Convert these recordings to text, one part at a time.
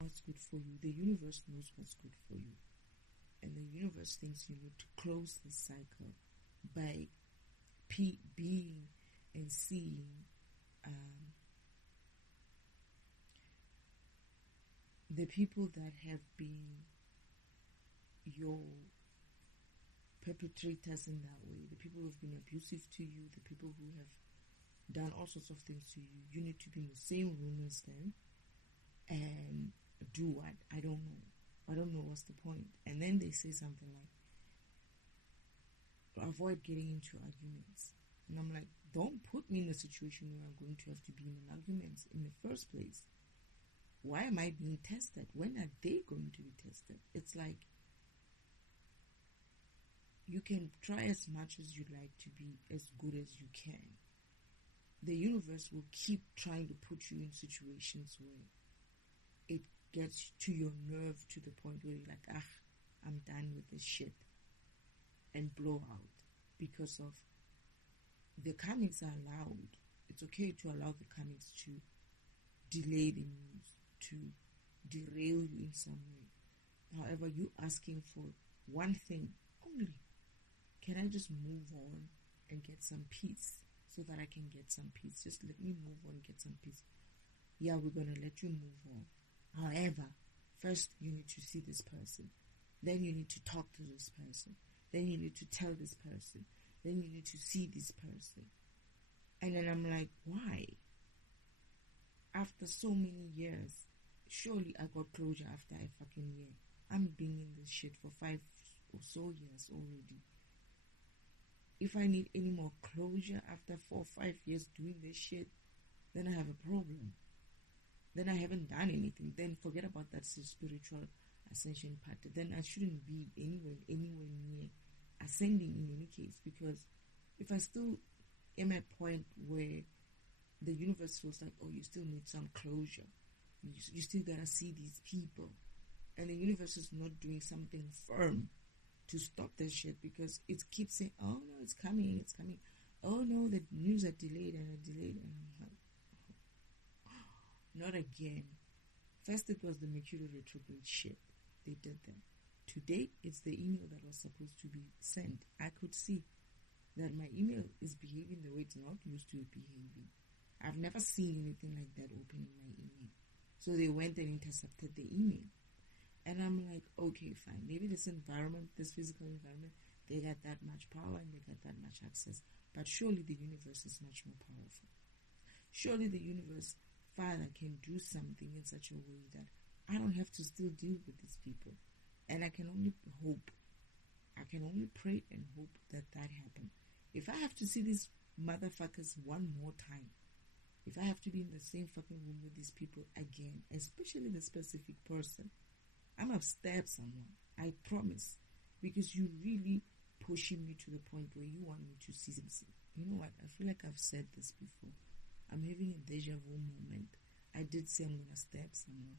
what's good for you. The universe knows what's good for you. And the universe thinks you need to close this cycle by being and seeing the people that have been your perpetrators in that way, the people who have been abusive to you, the people who have done all sorts of things to you. You need to be in the same room as them and do what? I don't know. I don't know what's the point. And then they say something like, avoid getting into arguments. And I'm like, don't put me in a situation where I'm going to have to be in an argument in the first place. Why am I being tested? When are they going to be tested? It's like, you can try as much as you like to be as good as you can. The universe will keep trying to put you in situations where it gets to your nerve to the point where you're like, I'm done with this shit, and blow out. Because of the comics are allowed. It's okay to allow the comics to delay the news, to derail you in some way. However, you asking for one thing only. Can I just move on and get some peace so that I can get some peace? Just let me move on and get some peace. Yeah, we're going to let you move on. However, first you need to see this person. Then you need to talk to this person. Then you need to tell this person. Then you need to see this person. And then I'm like, why? After so many years, surely I got closure after a fucking year. I'm being in this shit for 5 or so years already. If I need any more closure after 4 or 5 years doing this shit, then I have a problem. Then I haven't done anything. Then forget about that spiritual ascension part. Then I shouldn't be anywhere near ascending in any case. Because if I still am at a point where the universe feels like, oh, you still need some closure. You still gotta see these people. And the universe is not doing something firm to stop this shit, because it keeps saying, oh no, it's coming. Oh no, the news are delayed. And I'm like, not again. First it was the Mercury retrograde shit. They did that. Today it's the email that was supposed to be sent. I could see that my email is behaving the way it's not used to behaving. I've never seen anything like that open in my email. So they went and intercepted the email. And I'm like, okay, fine. Maybe this environment, this physical environment, they got that much power and they got that much access. But surely the universe is much more powerful. Surely the universe, Father, can do something in such a way that I don't have to still deal with these people. And I can only hope, I can only pray and hope that happens. If I have to see these motherfuckers one more time, if I have to be in the same fucking room with these people again, especially the specific person, I'm going to stab someone. I promise. Because you really pushing me to the point where you want me to see something. You know what? I feel like I've said this before. I'm having a deja vu moment. I did say I'm going to stab someone.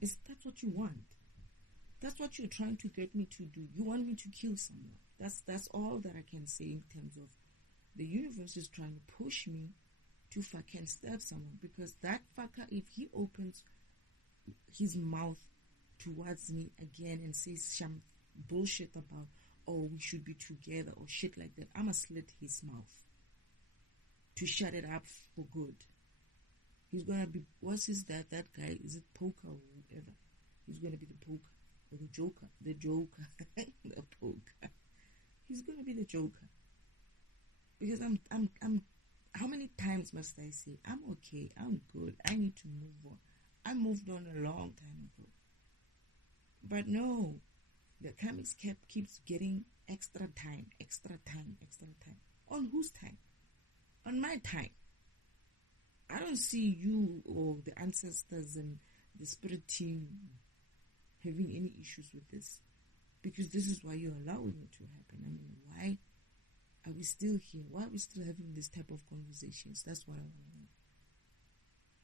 That's what you want. That's what you're trying to get me to do. You want me to kill someone. That's all that I can say in terms of the universe is trying to push me to fucking stab someone. Because that fucker, if he opens his mouth towards me again and says some bullshit about, oh, we should be together or shit like that, I'ma slit his mouth to shut it up for good. He's gonna be, that guy, is it Poker or whatever? He's gonna be the Poker or the Joker, the Poker. He's gonna be the Joker. Because I'm how many times must I say, I'm okay, I'm good, I need to move on. I moved on a long time ago. But no, the comics keeps getting extra time. On whose time? On my time. I don't see you or the ancestors and the spirit team having any issues with this. Because this is why you're allowing it to happen. I mean, why are we still here? Why are we still having this type of conversations? That's what I want to know.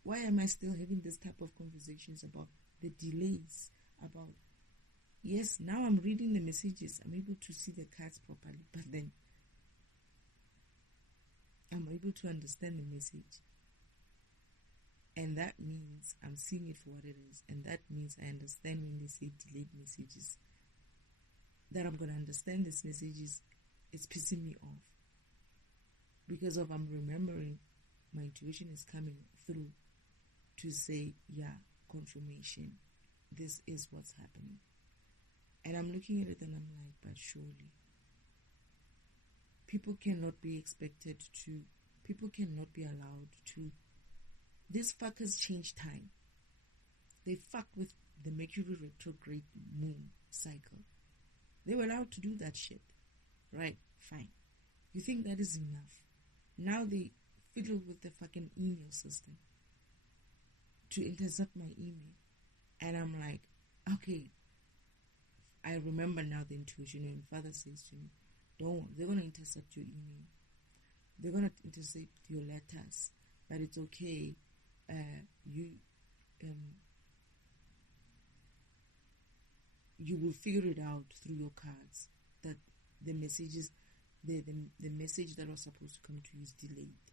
Why am I still having this type of conversations about the delays? About, yes, now I'm reading the messages. I'm able to see the cards properly. But then, I'm able to understand the message. And that means I'm seeing it for what it is. And that means I understand when they say delete messages, that I'm going to understand this messages, it's pissing me off. Because of I'm remembering my intuition is coming through to say, yeah, confirmation, this is what's happening. And I'm looking at it and I'm like, but surely people cannot be allowed to. These fuckers change time. They fuck with the Mercury retrograde moon cycle. They were allowed to do that shit. Right? Fine. You think that is enough? Now they fiddle with the fucking email system to intercept my email. And I'm like, okay, I remember now the intuition when Father says to me, don't worry, they're going to intercept your email. They're going to intercept your letters. But it's okay. You will figure it out through your cards that the messages, the message that was supposed to come to you is delayed.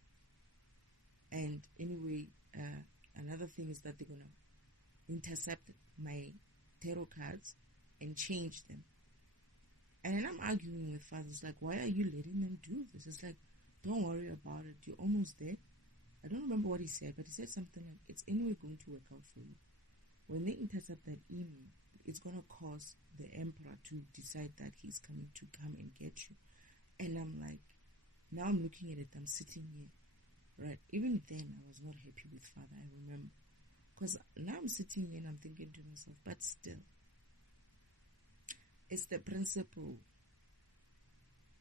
And anyway, another thing is that they're going to intercept my tarot cards and change them. And then I'm arguing with fathers, like, why are you letting them do this? It's like, don't worry about it. You're almost there. I don't remember what he said, but he said something like, it's anyway going to work out for you. When they intercept that email, it's going to cause the emperor to decide that he's coming to come and get you. And I'm like, now I'm looking at it, I'm sitting here, right? Even then, I was not happy with Father, I remember. Because now I'm sitting here and I'm thinking to myself, but still, it's the principle.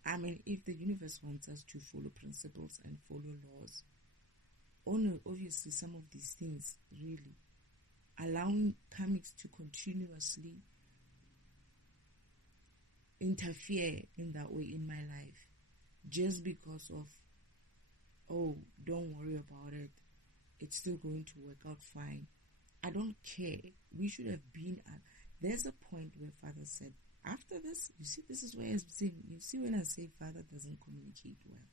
I mean, if the universe wants us to follow principles and follow laws, obviously some of these things, really, allowing karmics to continuously interfere in that way in my life, just because of, oh, don't worry about it, it's still going to work out fine. I don't care. We should have been at, there's a point where Father said, after this, you see, this is where I'm saying, you see when I say Father doesn't communicate well.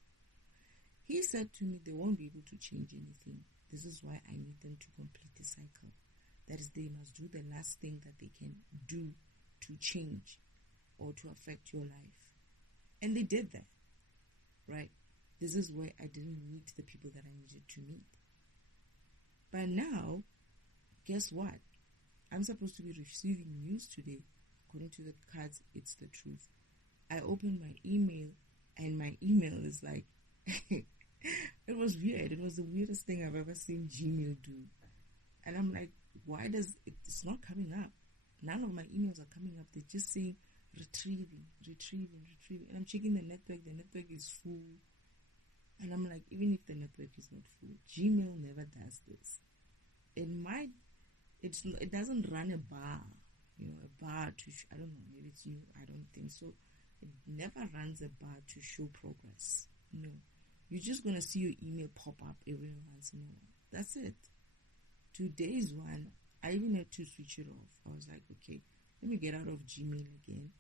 He said to me, they won't be able to change anything. This is why I need them to complete the cycle. That is, they must do the last thing that they can do to change or to affect your life. And they did that, right? This is where I didn't meet the people that I needed to meet. But now, guess what? I'm supposed to be receiving news today. According to the cards, it's the truth. I opened my email, and my email is like, it was weird. It was the weirdest thing I've ever seen Gmail do. And I'm like, why does it's not coming up? None of my emails are coming up. They're just saying retrieving. And I'm checking the network is full. And I'm like, even if the network is not full, Gmail never does this. It doesn't run a bar, a bar to, I don't know, maybe it's new, I don't think so. It never runs a bar to show progress. No. You're just going to see your email pop up every once in a while. That's it. Today's one, I even had to switch it off. I was like, okay, let me get out of Gmail again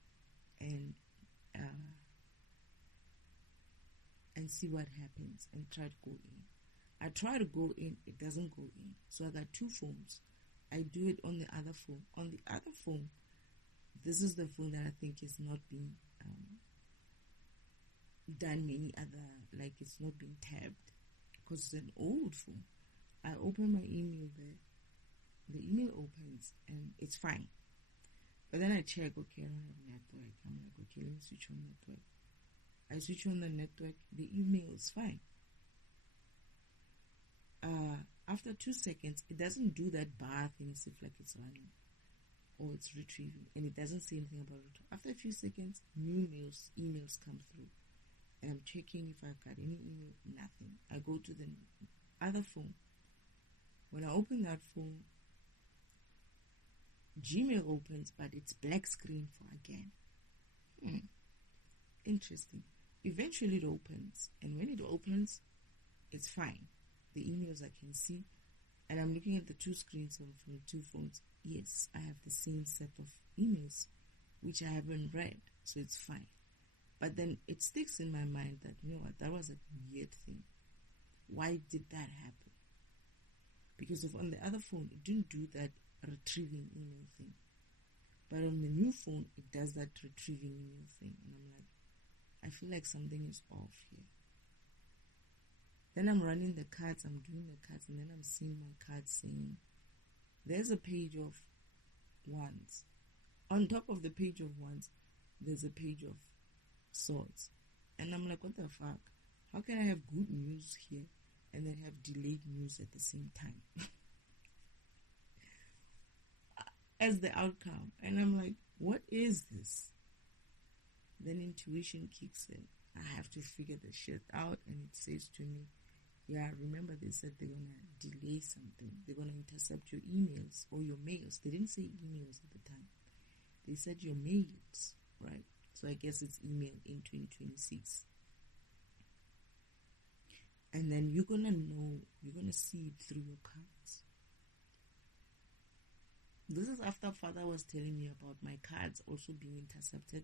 and see what happens and try to go in. I try to go in, it doesn't go in. So I got two phones. I do it on the other phone. On the other phone, this is the phone that I think is not being done many other, like it's not being tabbed because it's an old phone. I open my email there. The email opens and it's fine. But then I check, okay, I don't have network. I'm like, okay, let me switch on network. I switch on the network, the email is fine. After 2 seconds, it doesn't do that bar thing as if like it's running or it's retrieving, and it doesn't say anything about it. After a few seconds, new emails come through, and I'm checking if I've got any email. Nothing. I go to the other phone. When I open that phone, Gmail opens, but it's black screen for again. Interesting. Eventually it opens, and when it opens, it's fine. The emails I can see, and I'm looking at the two screens from the two phones. Yes, I have the same set of emails, which I haven't read, so it's fine. But then it sticks in my mind that, you know what, that was a weird thing. Why did that happen? Because if on the other phone, it didn't do that retrieving email thing. But on the new phone, it does that retrieving email thing. And I'm like, I feel like something is off here. Then I'm running the cards, I'm doing the cards, and then I'm seeing my cards saying, there's a page of wands. On top of the page of wands, there's a page of swords. And I'm like, what the fuck? How can I have good news here and then have delayed news at the same time? As the outcome. And I'm like, what is this? Then intuition kicks in. I have to figure the shit out, and it says to me, yeah, remember they said they're going to delay something. They're going to intercept your emails or your mails. They didn't say emails at the time. They said your mails, right? So I guess it's email in 2026. And then you're going to know, you're going to see it through your cards. This is after Father was telling me about my cards also being intercepted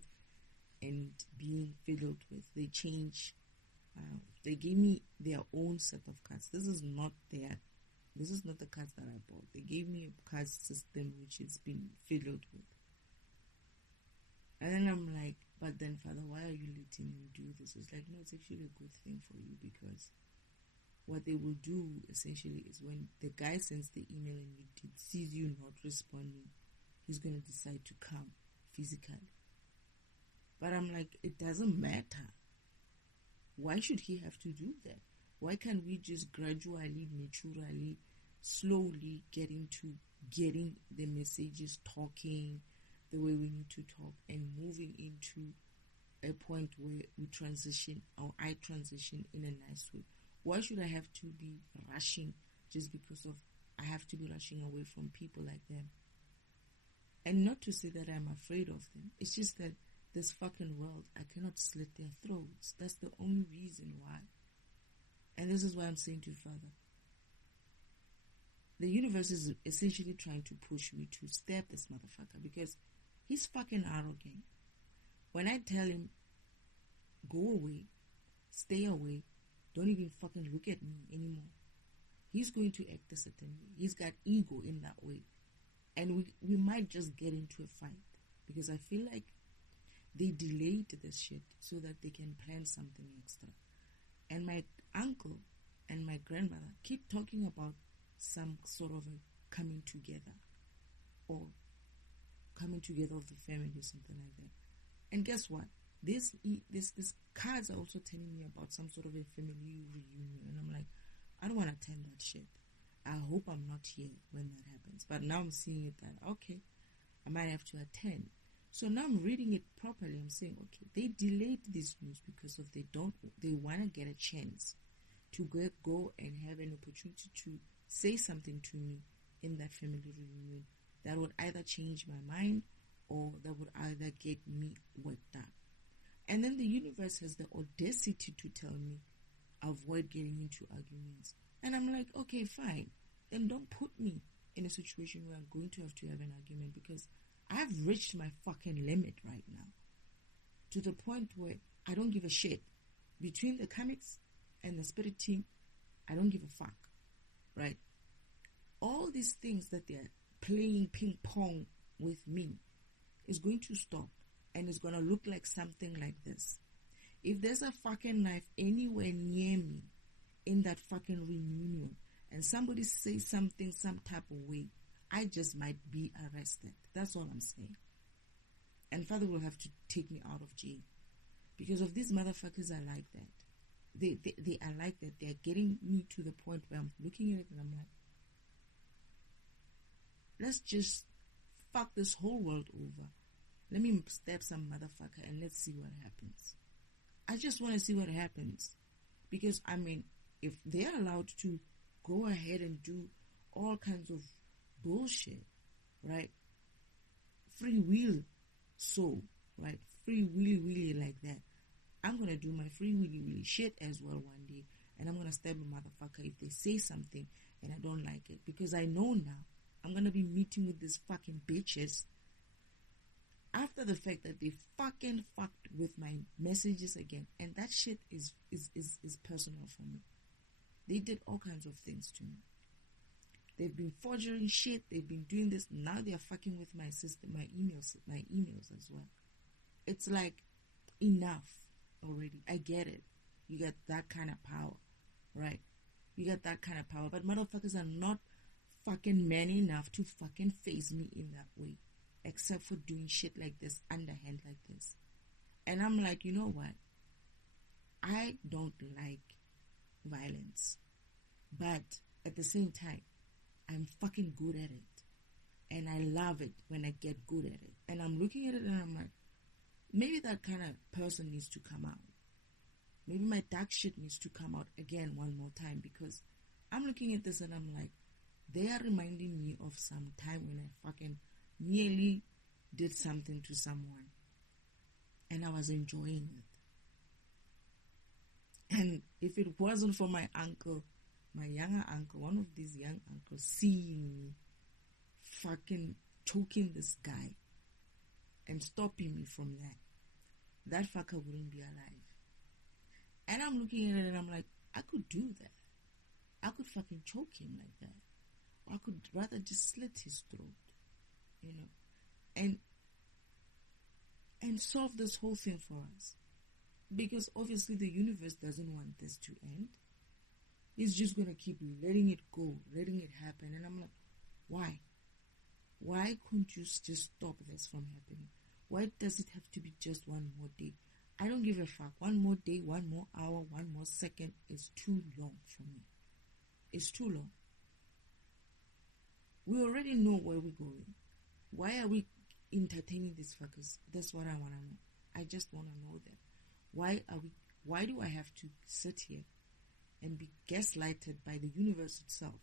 and being fiddled with. They change. They gave me their own set of cards. This is not the cards that I bought. They gave me a card system which has been fiddled with. And then I'm like, but then Father, why are you letting me do this? It's like, no, it's actually a good thing for you, because what they will do essentially is when the guy sends the email and sees you not responding, he's going to decide to come physically. But I'm like, it doesn't matter. Why should he have to do that? Why can't we just gradually, maturely, slowly get into getting the messages, talking the way we need to talk, and moving into a point where we transition, or I transition in a nice way? Why should I have to be rushing just because of I have to be rushing away from people like them? And not to say that I'm afraid of them. It's just that this fucking world, I cannot slit their throats. That's the only reason why. And this is why I'm saying to Father, the universe is essentially trying to push me to stab this motherfucker, because he's fucking arrogant. When I tell him, go away, stay away, don't even fucking look at me anymore, he's going to act a certain way. He's got ego in that way. And we might just get into a fight, because I feel like they delayed this shit so that they can plan something extra. And my uncle and my grandmother keep talking about some sort of a coming together, or coming together of the family or something like that. And guess what? This cards are also telling me about some sort of a family reunion. And I'm like, I don't want to attend that shit. I hope I'm not here when that happens. But now I'm seeing it that, okay, I might have to attend. So now I'm reading it properly. I'm saying, okay, they delayed this news because of they want to get a chance to go and have an opportunity to say something to me in that family reunion that would either change my mind, or that would either get me worked up. And then the universe has the audacity to tell me, avoid getting into arguments. And I'm like, okay, fine. Then don't put me in a situation where I'm going to have an argument, because I've reached my fucking limit right now, to the point where I don't give a shit. Between the comics and the spirit team, I don't give a fuck, right? All these things that they're playing ping pong with me is going to stop, and it's going to look like something like this. If there's a fucking knife anywhere near me in that fucking reunion, and somebody says something some type of way, I just might be arrested. That's all I'm saying. And Father will have to take me out of jail, because of these motherfuckers are like that. They are like that. They're getting me to the point where I'm looking at it and I'm like, let's just fuck this whole world over. Let me stab some motherfucker and let's see what happens. I just want to see what happens. Because, I mean, if they're allowed to go ahead and do all kinds of bullshit, right? Free will, so, right? Free willy like that. I'm going to do my free willy shit as well one day. And I'm going to stab a motherfucker if they say something and I don't like it. Because I know now I'm going to be meeting with these fucking bitches after the fact that they fucking fucked with my messages again. And that shit is personal for me. They did all kinds of things to me. They've been forging shit. They've been doing this. Now they're fucking with my system, my emails as well. It's like, enough already. I get it. You got that kind of power, right? You got that kind of power. But motherfuckers are not fucking man enough to fucking face me in that way. Except for doing shit like this, underhand like this. And I'm like, you know what? I don't like violence. But at the same time, I'm fucking good at it. And I love it when I get good at it. And I'm looking at it and I'm like, maybe that kind of person needs to come out. Maybe my dark shit needs to come out again one more time, because I'm looking at this and I'm like, they are reminding me of some time when I fucking nearly did something to someone and I was enjoying it. And if it wasn't for my uncle, my younger uncle, one of these young uncles, seeing me fucking choking this guy and stopping me from that fucker wouldn't be alive. And I'm looking at it and I'm like, I could do that. I could fucking choke him like that. Or I could rather just slit his throat, you know, and solve this whole thing for us. Because obviously the universe doesn't want this to end. It's just going to keep letting it go, letting it happen. And I'm like, why? Why couldn't you just stop this from happening? Why does it have to be just one more day? I don't give a fuck. One more day, one more hour, one more second is too long for me. It's too long. We already know where we're going. Why are we entertaining these fuckers? That's what I want to know. I just want to know that. Why do I have to sit here and be gaslighted by the universe itself?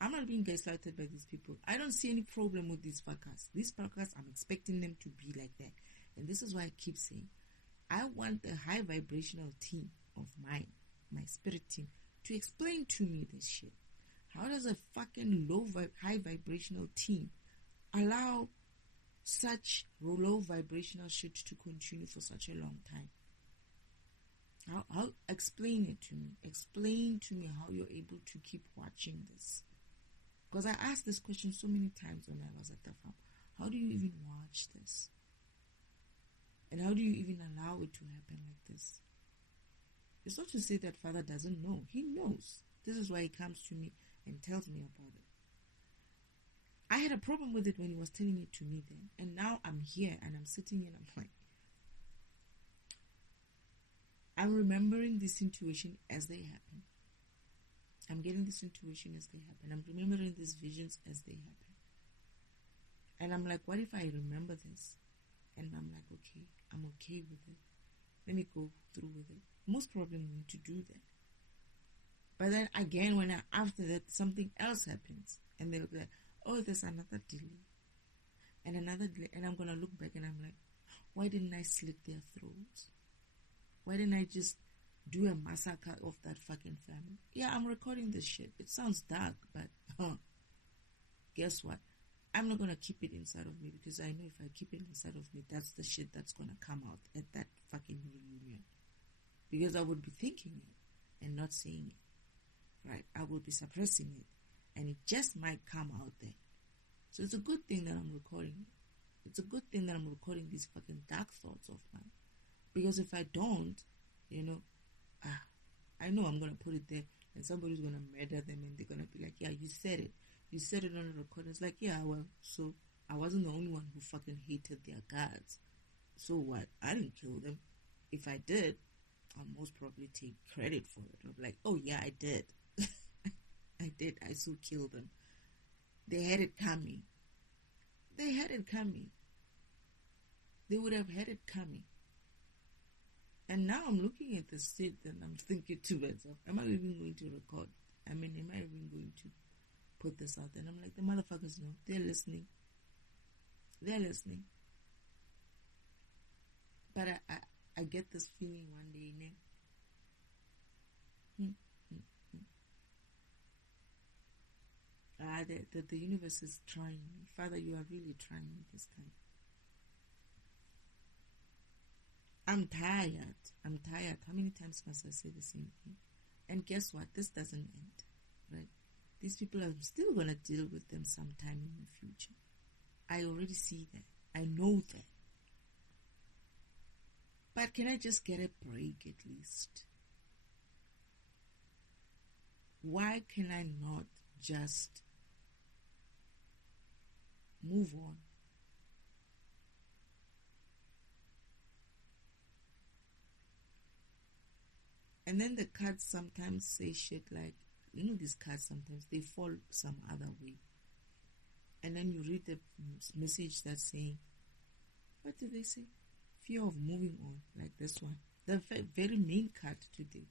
I'm not being gaslighted by these people. I don't see any problem with these fuckers. These fuckers, I'm expecting them to be like that. And this is why I keep saying, I want the high vibrational team of mine, my spirit team, to explain to me this shit. How does a fucking high vibrational team allow such low vibrational shit to continue for such a long time? How explain it to me. Explain to me how you're able to keep watching this. Because I asked this question so many times when I was at the farm. How do you even watch this? And how do you even allow it to happen like this? It's not to say that Father doesn't know. He knows. This is why he comes to me and tells me about it. I had a problem with it when he was telling it to me then. And now I'm here and I'm sitting and I'm like, I'm remembering this situation as they happen. I'm getting this intuition as they happen. I'm remembering these visions as they happen. And I'm like, what if I remember this? And I'm like, okay, I'm okay with it. Let me go through with it. Most probably I'm going to do that. But then again, after that, something else happens. And they'll be like, oh, there's another delay. And another delay. And I'm going to look back and I'm like, why didn't I slit their throats? Why didn't I just do a massacre of that fucking family? Yeah, I'm recording this shit. It sounds dark, but guess what? I'm not going to keep it inside of me, because I know if I keep it inside of me, that's the shit that's going to come out at that fucking reunion. Because I would be thinking it and not saying it, right? I would be suppressing it, and it just might come out there. So it's a good thing that I'm recording it. It's a good thing that I'm recording these fucking dark thoughts of mine. Because if I don't, I know I'm going to put it there and somebody's going to murder them and they're going to be like, yeah, you said it. You said it on the record. It's like, yeah, well, so I wasn't the only one who fucking hated their gods. So what? I didn't kill them. If I did, I'll most probably take credit for it. I'll be like, oh yeah, I did. I did. I so killed them. They had it coming. They had it coming. They would have had it coming. And now I'm looking at the state and I'm thinking to myself, am I even going to record? I mean, am I even going to put this out there? And I'm like, the motherfuckers know. They're listening. They're listening. But I get this feeling one day, that the universe is trying me. Father, you are really trying me this time. I'm tired. I'm tired. How many times must I say the same thing? And guess what? This doesn't end, right? these people are still going to deal with them sometime in the future. I already see that. I know that. But can I just get a break at least? Why can I not just move on? And then the cards sometimes say shit like, these cards sometimes, they fall some other way. And then you read the message that's saying, what do they say? Fear of moving on, like this one. The very main card today.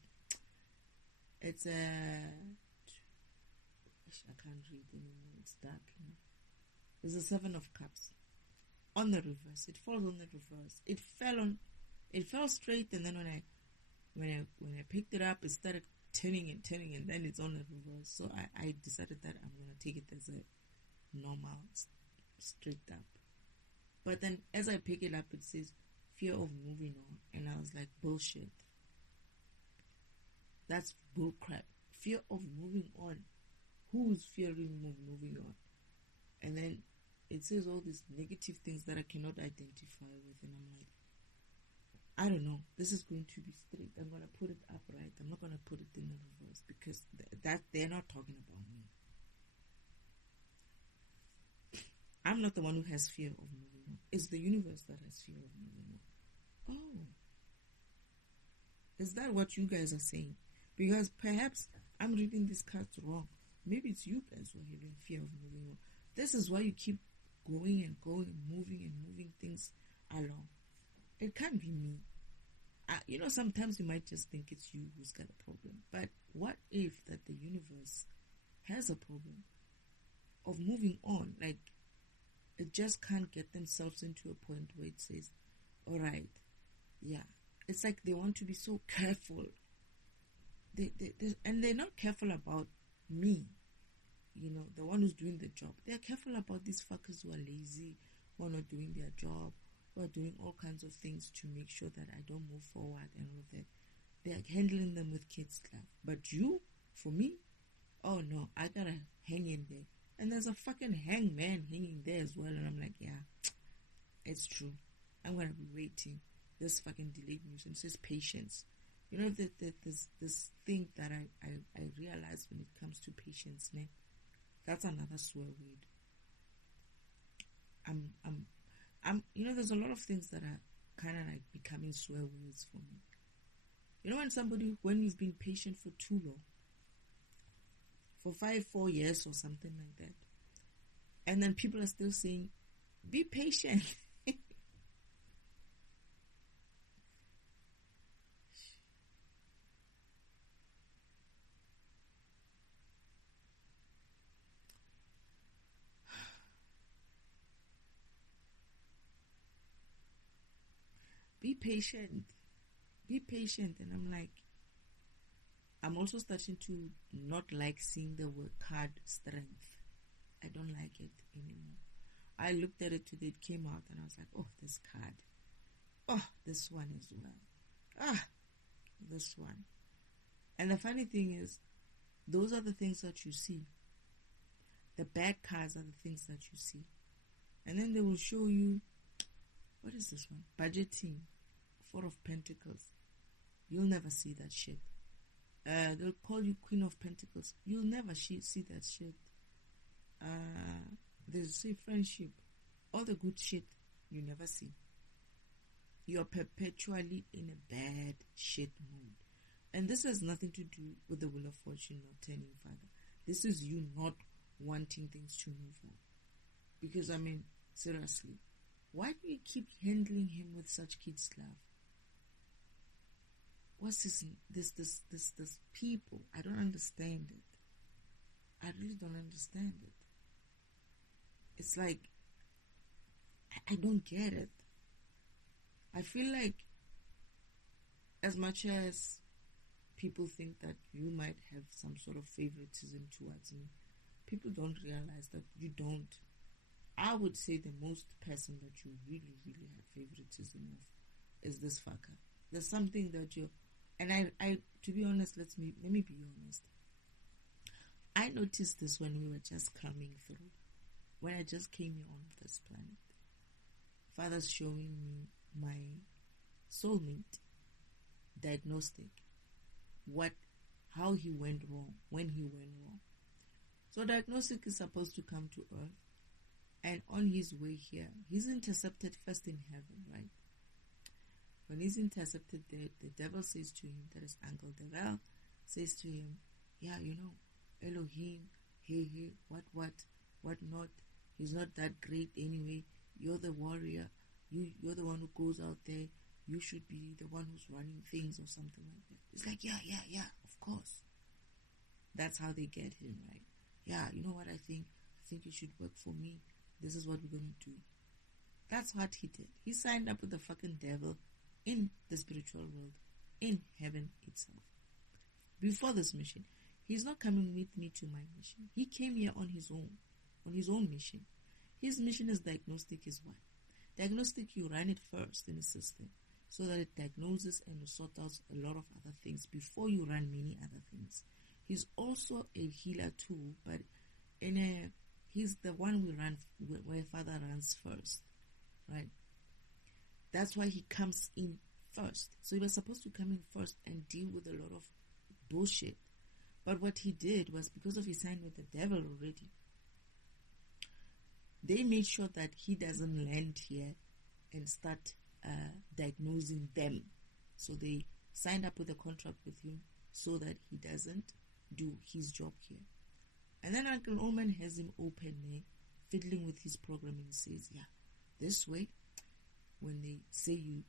It's I can't read anymore. It's dark. There's a 7 of Cups on the reverse. It falls on the reverse. It fell straight, and then when I picked it up, it started turning, and then it's on the reverse. So I decided that I'm gonna take it as a normal straight up. But then as I pick it up, it says fear of moving on, and I was like, bullshit. That's bullcrap. Fear of moving on. Who's fearing moving on? And then it says all these negative things that I cannot identify with, and I'm like, I don't know. This is going to be straight. I'm going to put it upright. I'm not going to put it in the reverse because that they're not talking about me. I'm not the one who has fear of moving on. It's the universe that has fear of moving on. Oh. Is that what you guys are saying? Because perhaps I'm reading these cards wrong. Maybe it's you guys who are having fear of moving on. This is why you keep going and moving things along. It can't be me. Sometimes you might just think it's you who's got a problem. But what if that the universe has a problem of moving on? Like, it just can't get themselves into a point where it says, all right, yeah. It's like they want to be so careful. And they're not careful about me, the one who's doing the job. They're careful about these fuckers who are lazy, who are not doing their job, who are doing all kinds of things to make sure that I don't move forward and all of that. They're handling them with kids' stuff. But you, for me, oh no, I gotta hang in there. And there's a fucking hangman hanging there as well. And I'm like, yeah, it's true. I'm gonna be waiting. This fucking delayed news. And it says patience. There's this thing that I realize when it comes to patience, man. That's another swear word. There's a lot of things that are kind of like becoming swear words for me. When you've been patient for too long, for 4 years or something like that, and then people are still saying, be patient. Be patient. Be patient. And I'm like, I'm also starting to not like seeing the word card strength. I don't like it anymore. I looked at it today, it came out, and I was like, oh, this card. Oh, this one as well. This one. And the funny thing is, those are the things that you see. The bad cards are the things that you see. And then they will show you, what is this one? Budgeting. 4 of Pentacles. You'll never see that shit. They'll call you Queen of Pentacles. You'll never see that shit. They say friendship. All the good shit you never see. You're perpetually in a bad shit mood. And this has nothing to do with the Wheel of Fortune not turning further. This is you not wanting things to move on. Because, seriously, why do you keep handling him with such kids' love? What's this people? I don't understand it. I really don't understand it. It's like, I don't get it. I feel like as much as people think that you might have some sort of favoritism towards me, people don't realize that you don't. I would say the most person that you really, really have favoritism of is this fucker. There's something that you, and I to be honest, let me be honest. I noticed this when we were just coming through. When I just came here on this planet. Father's showing me my soulmate diagnostic. How he went wrong, when he went wrong. So diagnostic is supposed to come to earth. And on his way here, he's intercepted first in heaven, right? When he's intercepted there, the devil says to him, that is Uncle Devil, says to him, yeah, Elohim, hey, what not? He's not that great anyway. You're the warrior. You're the one who goes out there. You should be the one who's running things or something like that. It's like, yeah, of course. That's how they get him, right? Yeah, you know what I think? I think you should work for me. This is what we're going to do. That's what he did. He signed up with the fucking devil in the spiritual world, in heaven itself. Before this mission, he's not coming with me to my mission. He came here on his own mission. His mission is diagnostic is what? Diagnostic, you run it first in the system so that it diagnoses and sort out a lot of other things before you run many other things. He's also a healer too, but he's the one we run where Father runs first, right? That's why he comes in first. So he was supposed to come in first and deal with a lot of bullshit. But what he did was, because of his sign with the devil already, they made sure that he doesn't land here and start diagnosing them. So they signed up with a contract with him so that he doesn't do his job here. And then Uncle Oman has him open there, fiddling with his programming, says, yeah, this way, when they say you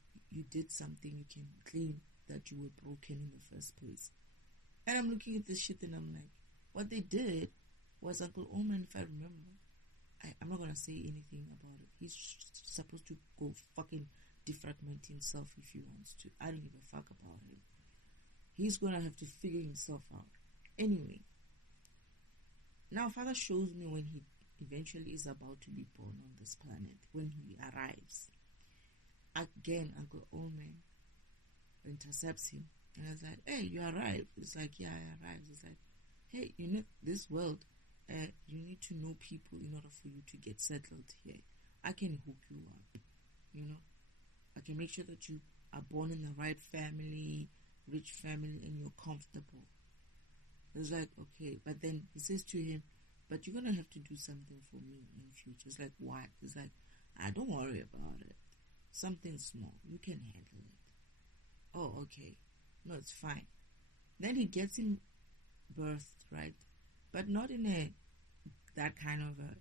did something, you can claim that you were broken in the first place. And I'm looking at this shit and I'm like, what they did was Uncle Oman, if I remember, I'm not going to say anything about it. He's supposed to go fucking defragment himself if he wants to. I don't give a fuck about him. He's going to have to figure himself out. Anyway, now Father shows me when he eventually is about to be born on this planet, when he arrives. Again, Uncle Oman intercepts him. And I was like, hey, you arrived. It's like, yeah, I arrived. It's like, hey, this world, you need to know people in order for you to get settled here. I can hook you up, I can make sure that you are born in the right family, rich family, and you're comfortable. It's like, okay. But then he says to him, but you're going to have to do something for me in the future. It's like, what? It's like, don't worry about it. Something small. You can handle it. Oh, okay. No, it's fine. Then he gets him birthed, right? But not in that kind of a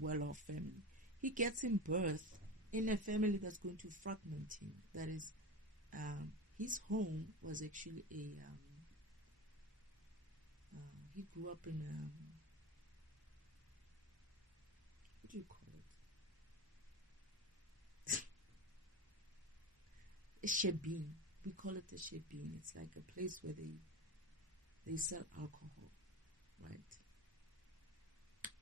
well-off family. He gets him birthed in a family that's going to fragment him. That is, his home was actually he grew up in what do you call it? A shebeen. We call it a shebeen. It's like a place where they sell alcohol, right?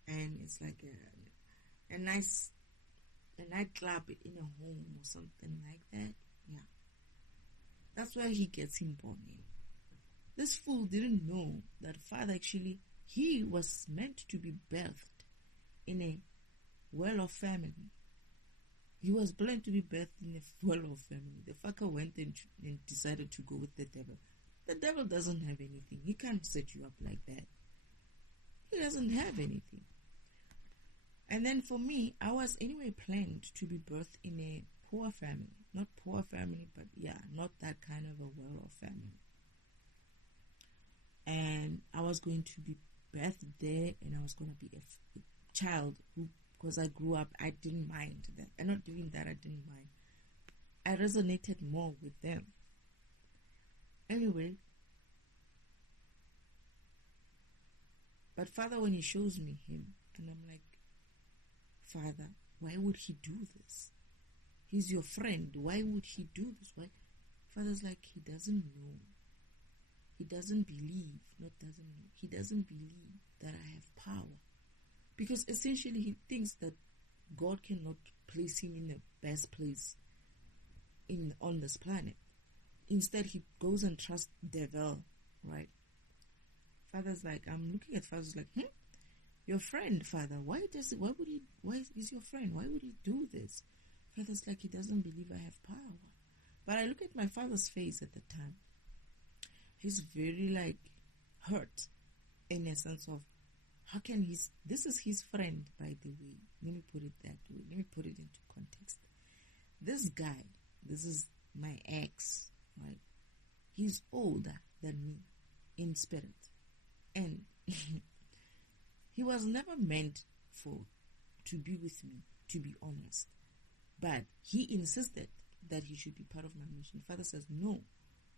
And it's like a nightclub in a home or something like that. Yeah, that's where he gets him born in. This fool didn't know that Father actually, he was meant to be birthed in a well-off family. He was planned to be birthed in a well-off family. The fucker went and decided to go with the devil. The devil doesn't have anything. He can't set you up like that. He doesn't have anything. And then for me, I was anyway planned to be birthed in a poor family. Not poor family, but yeah, not that kind of a well-off family. And I was going to be birthed there, and I was going to be a child who, because I grew up, I didn't mind that. And not doing that, I didn't mind. I resonated more with them. Anyway, but Father, when he shows me him, and I'm like, Father, why would he do this? He's your friend. Why would he do this? Why? Father's like, he doesn't know. He doesn't believe. He doesn't believe that I have power. Because essentially he thinks that God cannot place him in the best place on this planet. Instead, he goes and trusts devil, right? Father's like, I'm looking at Father's like, your friend, Father, why is your friend? Why would he do this? Father's like, he doesn't believe I have power. But I look at my father's face at the time. He's very like hurt in a sense of, how can this is his friend, by the way. Let me put it that way. Let me put it into context. This guy, this is my ex, right? He's older than me in spirit. And he was never meant to be with me, to be honest. But he insisted that he should be part of my mission. Father says, no,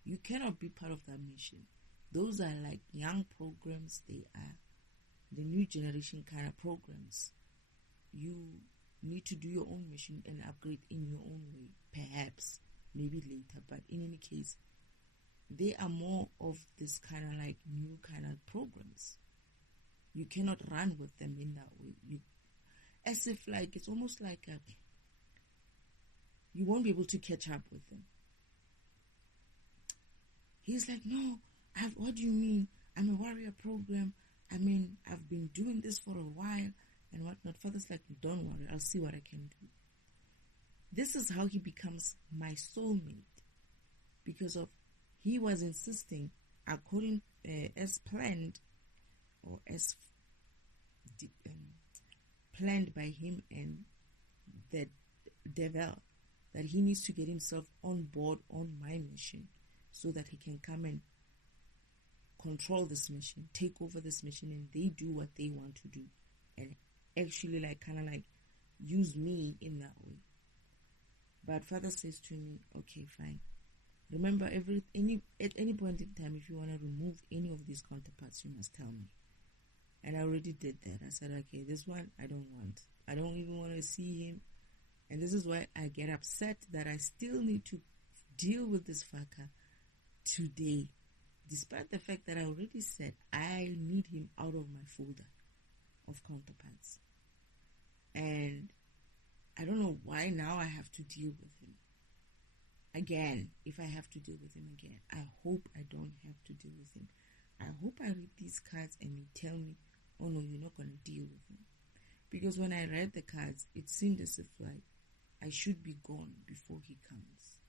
you cannot be part of that mission. Those are like young programs. They are the new generation kind of programs. You need to do your own mission and upgrade in your own way. Perhaps, maybe later. But in any case, they are more of this kind of like new kind of programs. You cannot run with them in that way. As if like, it's almost like you won't be able to catch up with them. He's like, no, what do you mean? I'm a warrior program. I mean, I've been doing this for a while and whatnot. Father's like, don't worry, I'll see what I can do. This is how he becomes my soulmate, because of he was insisting, according as planned, or as planned by him and the devil, that he needs to get himself on board on my mission so that he can come and control this mission, take over this mission, and they do what they want to do, and actually like kind of like use me in that way. But Father says to me, okay, fine. Remember, at any point in time, if you want to remove any of these counterparts, you must tell me. And I already did that. I said, okay, this one I don't want. I don't even want to see him. And this is why I get upset that I still need to deal with this fucker today, despite the fact that I already said I need him out of my folder of counterparts. And I don't know why now I have to deal with him again. If I have to deal with him again, I hope I don't have to deal with him. I hope I read these cards and you tell me, oh no, you're not going to deal with him. Because when I read the cards, it seemed as if like I should be gone before he comes.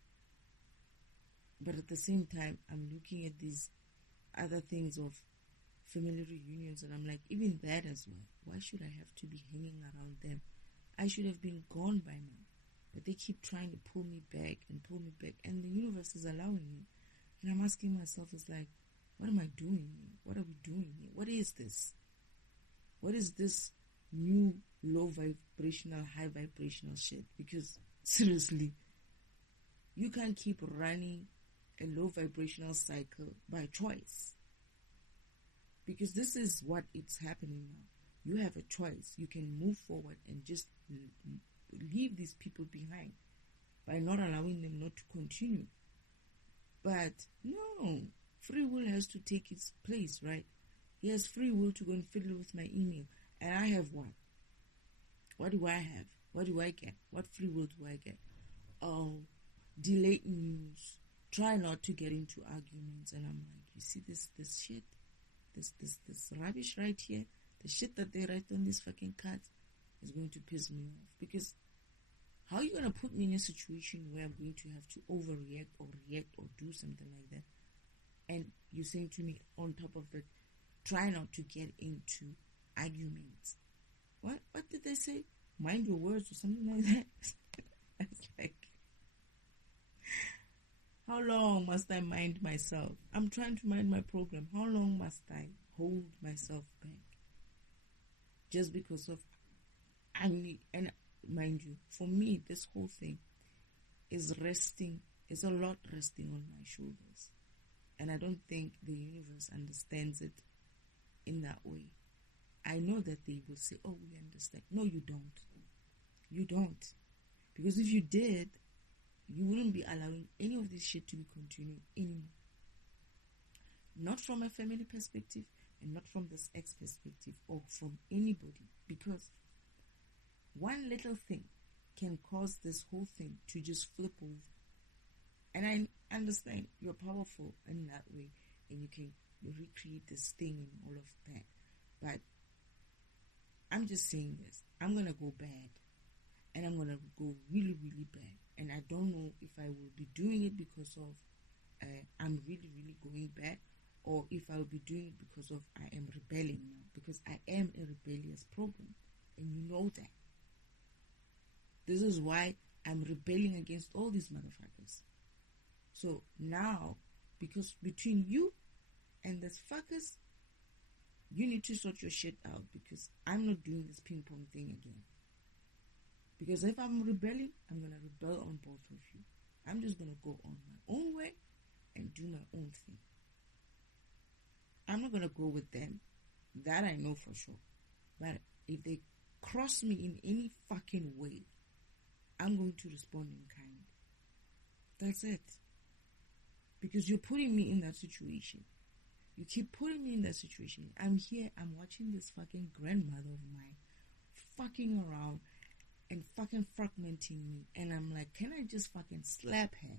But at the same time, I'm looking at these other things of family reunions, and I'm like, even that as well. Why should I have to be hanging around them? I should have been gone by now. But they keep trying to pull me back, and the universe is allowing me. And I'm asking myself, it's like, what am I doing here? What are we doing here? What is this? What is this new low vibrational, high vibrational shit? Because seriously, you can't keep running a low vibrational cycle by choice. Because this is what it's happening now. You have a choice. You can move forward and just leave these people behind by not allowing them not to continue. But no, free will has to take its place, right? He has free will to go and fiddle with my email. And I have what? What do I have? What do I get? What free will do I get? Oh, delay news. Try not to get into arguments. And I'm like, you see this shit? This rubbish right here? The shit that they write on these fucking cards is going to piss me off. Because how are you going to put me in a situation where I'm going to have to overreact or react or do something like that? And you're saying to me, on top of that, try not to get into arguments. What did they say? Mind your words or something like that? It's like, how long must I mind myself? I'm trying to mind my program. How long must I hold myself back? Just because of, and mind you, for me, this whole thing is a lot resting on my shoulders. And I don't think the universe understands it in that way. I know that they will say, oh, we understand. No, you don't. You don't. Because if you did, you wouldn't be allowing any of this shit to be continued anymore. Not from a family perspective, and not from this ex perspective, or from anybody. Because one little thing can cause this whole thing to just flip over. And I understand you're powerful in that way, and recreate this thing and all of that. But I'm just saying this. I'm going to go bad. And I'm going to go really, really bad. And I don't know if I will be doing it because of I'm really, really going bad, or if I will be doing it because of I am rebelling now. Because I am a rebellious program. And you know that. This is why I'm rebelling against all these motherfuckers. So now, because between you and these fuckers, you need to sort your shit out, because I'm not doing this ping pong thing again. Because if I'm rebelling, I'm going to rebel on both of you. I'm just going to go on my own way and do my own thing. I'm not going to go with them. That I know for sure. But if they cross me in any fucking way, I'm going to respond in kind. That's it. Because you're putting me in that situation. You keep putting me in that situation. I'm here, I'm watching this fucking grandmother of mine fucking around and fucking fragmenting me. And I'm like, can I just fucking slap her?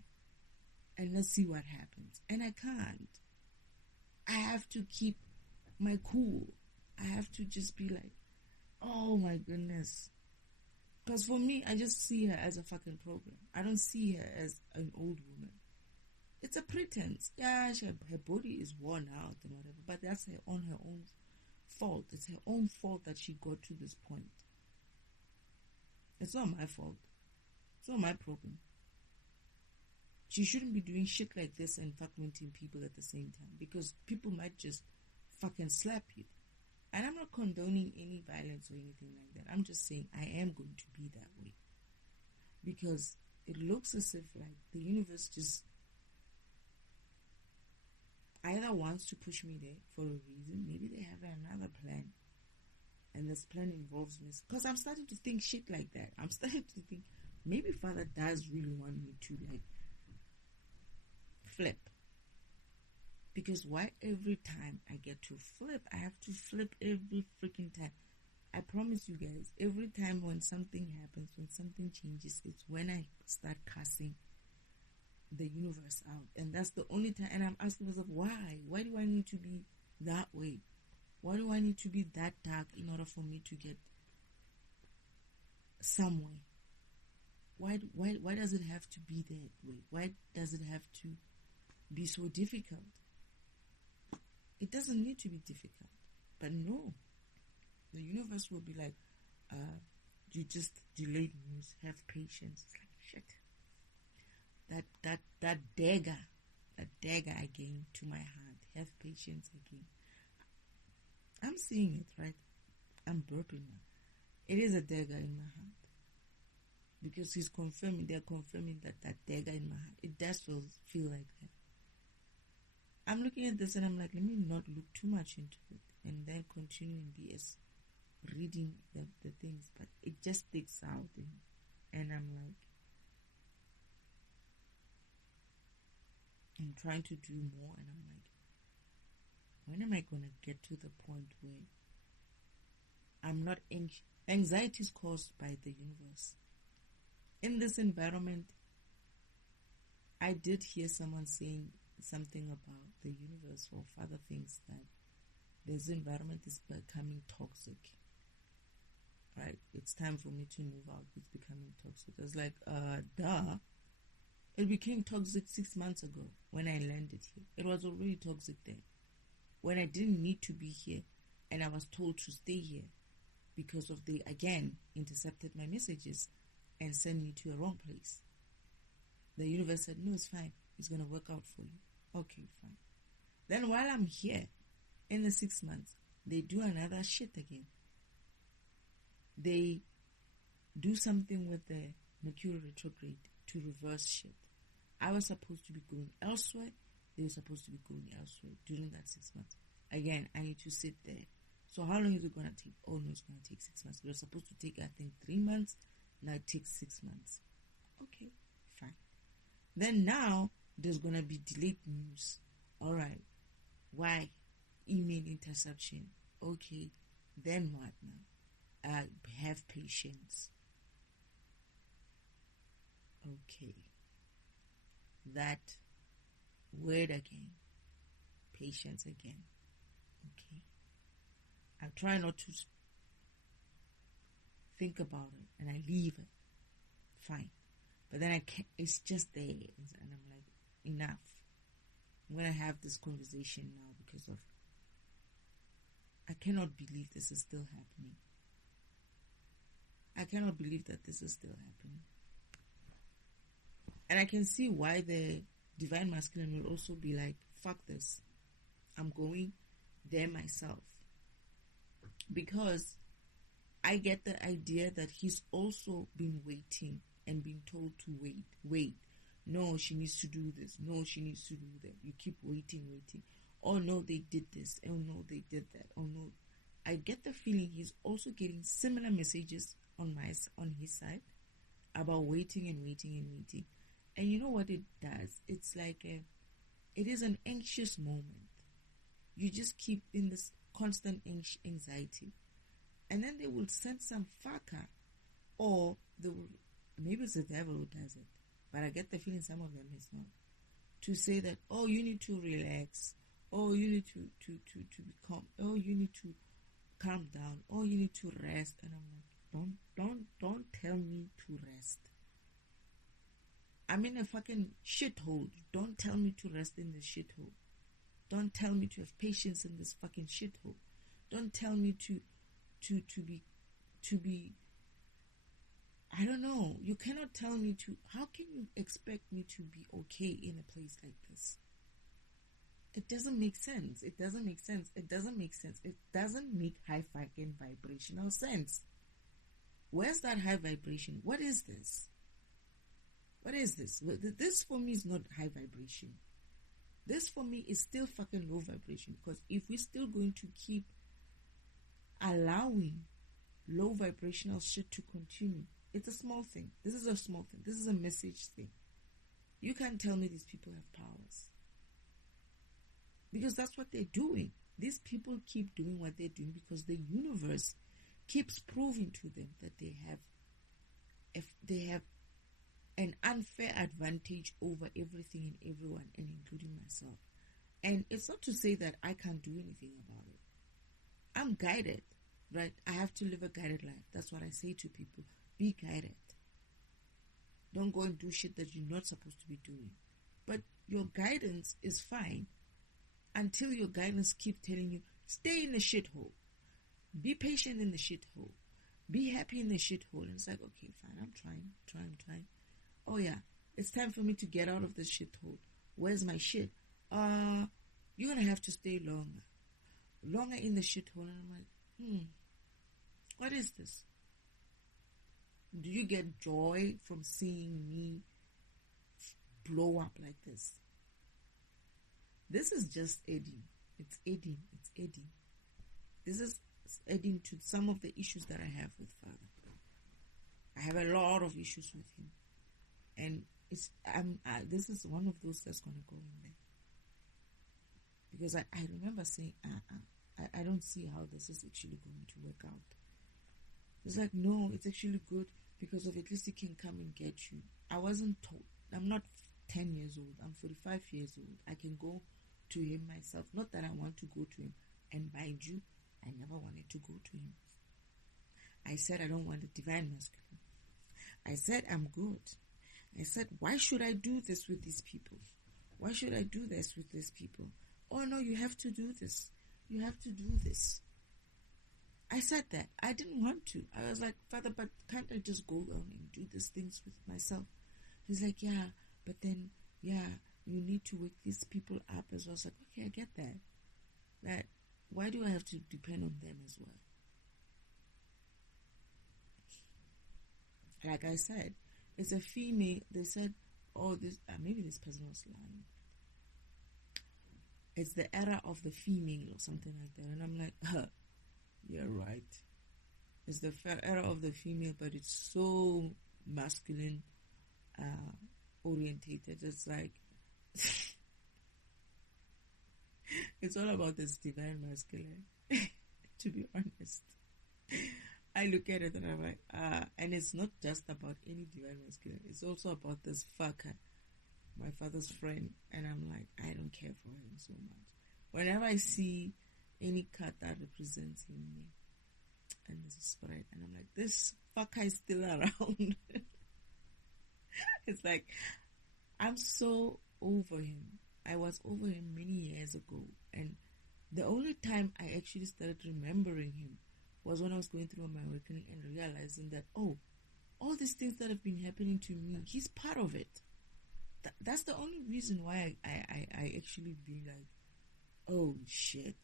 And let's see what happens. And I can't. I have to keep my cool. I have to just be like, oh my goodness. Because for me, I just see her as a fucking program. I don't see her as an old woman. It's a pretense. Yeah, her body is worn out and whatever, but that's her own fault. It's her own fault that she got to this point. It's not my fault. It's not my problem. She shouldn't be doing shit like this and fragmenting people at the same time, because people might just fucking slap you. And I'm not condoning any violence or anything like that. I'm just saying I am going to be that way. Because it looks as if like the universe just either wants to push me there for a reason. Maybe they have another plan. And this plan involves me. Because I'm starting to think shit like that. I'm starting to think maybe Father does really want me to like flip. Because why every time I get to flip, I have to flip every freaking time. I promise you guys, every time when something happens, when something changes, it's when I start cussing the universe out. And that's the only time. And I'm asking myself, why? Why do I need to be that way? Why do I need to be that dark in order for me to get somewhere? Why does it have to be that way? Why does it have to be so difficult? It doesn't need to be difficult. But no. The universe will be like, you just delayed news. Have patience. It's like, shit. That dagger again to my heart. Have patience again. I'm seeing it, right? I'm burping now. It is a dagger in my heart. Because they're confirming that dagger in my heart. It does feel like that. I'm looking at this and I'm like, let me not look too much into it. And then continue in BS reading the things. But it just sticks out. And I'm like, I'm trying to do more. And I'm like, when am I going to get to the point where I'm not anxious? Anxiety is caused by the universe. In this environment, I did hear someone saying something about the universe or other things, that this environment is becoming toxic. Right? It's time for me to move out. It's becoming toxic. It's like, duh. It became toxic 6 months ago when I landed here. It was already toxic then. When I didn't need to be here and I was told to stay here because of they again intercepted my messages and sent me to a wrong place. The universe said, no, it's fine. It's going to work out for you. Okay, fine. Then while I'm here, in the 6 months, they do another shit again. They do something with the Mercury retrograde to reverse shit. I was supposed to be going elsewhere. They were supposed to be going elsewhere during that 6 months. Again, I need to sit there. So how long is it going to take? Oh, no, it's going to take 6 months. It was supposed to take, I think, 3 months. Now it takes 6 months. Okay, fine. Then now, there's going to be delayed news. All right. Why? Email interception. Okay. Then what now? Have patience. Okay. That word again. patience again. Okay. I try not to think about it and I leave it. Fine. But then it's just there. And I'm like, enough. I'm going to have this conversation now because of, I cannot believe this is still happening. I cannot believe that this is still happening. And I can see why the divine masculine will also be like, fuck this. I'm going there myself. Because I get the idea that he's also been waiting and being told to wait. No, she needs to do this. No, she needs to do that. You keep waiting. Oh no, they did this. Oh no, they did that. Oh no. I get the feeling he's also getting similar messages on his side about waiting. And you know what it does? It's like it is an anxious moment. You just keep in this constant anxiety. And then they will send some fucker, or they will, maybe it's the devil who does it, but I get the feeling some of them is not, to say that, oh, you need to relax, oh, you need to be calm, oh, you need to calm down, oh, you need to rest. And I'm like, don't tell me to rest. I'm in a fucking shithole. Don't tell me to rest in this shithole. Don't tell me to have patience in this fucking shithole. Don't tell me to be, I don't know. You cannot tell me to, how can you expect me to be okay in a place like this? It doesn't make sense. It doesn't make high fucking vibrational sense. Where's that high vibration? What is this? This for me is not high vibration. This for me is still fucking low vibration, because if we're still going to keep allowing low vibrational shit to continue, it's a small thing. This is a small thing. This is a message thing. You can't tell me these people have powers, because that's what they're doing. These people keep doing what they're doing because the universe keeps proving to them that they have an unfair advantage over everything and everyone, and including myself. And it's not to say that I can't do anything about it. I'm guided, right? I have to live a guided life. That's what I say to people. Be guided. Don't go and do shit that you're not supposed to be doing. But your guidance is fine until your guidance keeps telling you, stay in the shithole. Be patient in the shithole. Be happy in the shithole. And it's like, okay, fine, I'm trying. Oh yeah, it's time for me to get out of this shithole. Where's my shit? You're gonna have to stay longer in the shithole. And I'm like, what is this? Do you get joy from seeing me blow up like this? This is just adding. It's adding. This is adding to some of the issues that I have with Father. I have a lot of issues with him. And this is one of those that's going to go in there. Because I remember saying, I don't see how this is actually going to work out. It's like, no, it's actually good because of at least he can come and get you. I wasn't told. I'm not 10 years old. I'm 45 years old. I can go to him myself. Not that I want to go to him. And mind you, I never wanted to go to him. I said I don't want a divine masculine. I said I'm good. I said, why should I do this with these people? Why should I do this with these people? Oh no, you have to do this. You have to do this. I said that. I didn't want to. I was like, Father, but can't I just go on and do these things with myself? He's like, yeah, but then, yeah, you need to wake these people up as well. I was like, okay, I get that. That, why do I have to depend on them as well? Like I said, it's a female. They said, oh, this maybe this person was lying. It's the era of the female or something like that. And I'm like, you're right. It's the era of the female, but it's so masculine orientated. It's like, it's all about this divine masculine, to be honest. I look at it and I'm like, and it's not just about any divine masculine. It's also about this fucker, my father's friend. And I'm like, I don't care for him so much. Whenever I see any card that represents him, and there's a spread, and I'm like, this fucker is still around. It's like, I'm so over him. I was over him many years ago, and the only time I actually started remembering him was when I was going through my awakening and realizing that, oh, all these things that have been happening to me, he's part of it. That's the only reason why I actually be like, oh shit.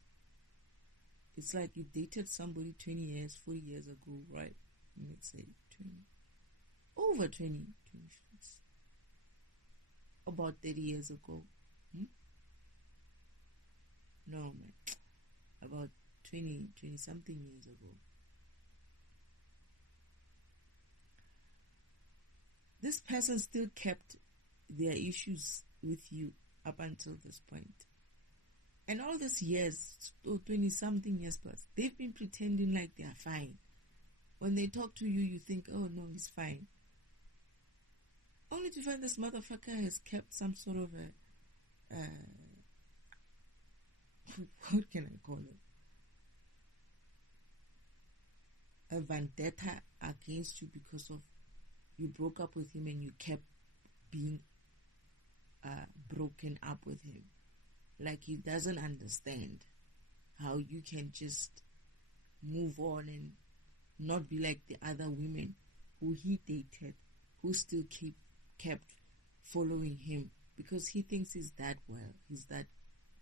It's like you dated somebody 20 years, 40 years ago, right? Let's say 20, over 20, about 30 years ago. No, man. About 20 something years ago. This person still kept their issues with you up until this point. And all these years, 20 something years plus, they've been pretending like they are fine. When they talk to you, you think, oh no, he's fine. Only to find this motherfucker has kept some sort of a what can I call it? A vendetta against you because of you broke up with him and you kept being broken up with him. Like he doesn't understand how you can just move on and not be like the other women who he dated, who still kept following him because he thinks he's that well. He's that,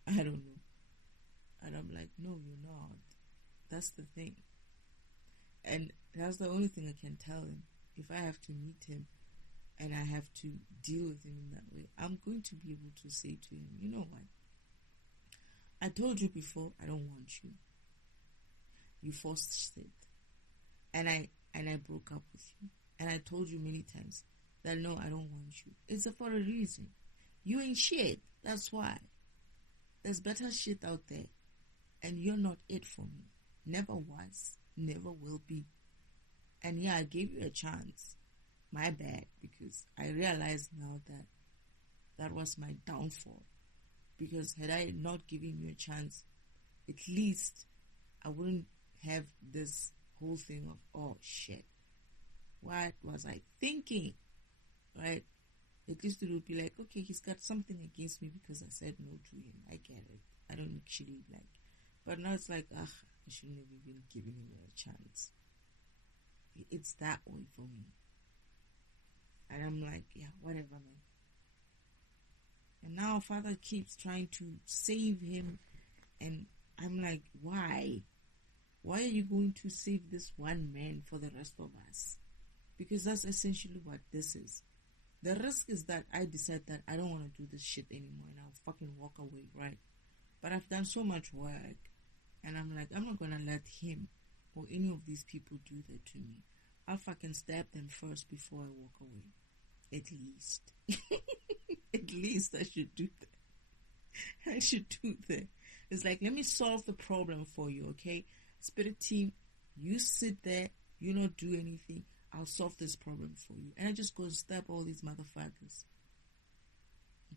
I don't know. And I'm like, no, you're not. That's the thing. And that's the only thing I can tell him. If I have to meet him and I have to deal with him in that way, I'm going to be able to say to him, you know what? I told you before, I don't want you. You forced it. And I broke up with you. And I told you many times that no, I don't want you. It's for a reason. You ain't shit. That's why. There's better shit out there. And you're not it for me. Never was. Never will be. And yeah, I gave you a chance. My bad. Because I realize now that that was my downfall. Because had I not given you a chance, at least I wouldn't have this whole thing of, oh shit, what was I thinking? Right? At least it would be like, okay, he's got something against me because I said no to him. I get it. I don't actually like. But now it's like, I shouldn't have even given him a chance. It's that way for me. And I'm like, yeah, whatever, man. And now Father keeps trying to save him. And I'm like, why? Why are you going to save this one man for the rest of us? Because that's essentially what this is. The risk is that I decide that I don't want to do this shit anymore and I'll fucking walk away, right? But I've done so much work and I'm like, I'm not going to let him or any of these people do that to me. I'll fucking stab them first before I walk away. At least. At least I should do that. I should do that. It's like, let me solve the problem for you, okay? Spirit team, you sit there, you not do anything. I'll solve this problem for you. And I just go stab all these motherfuckers.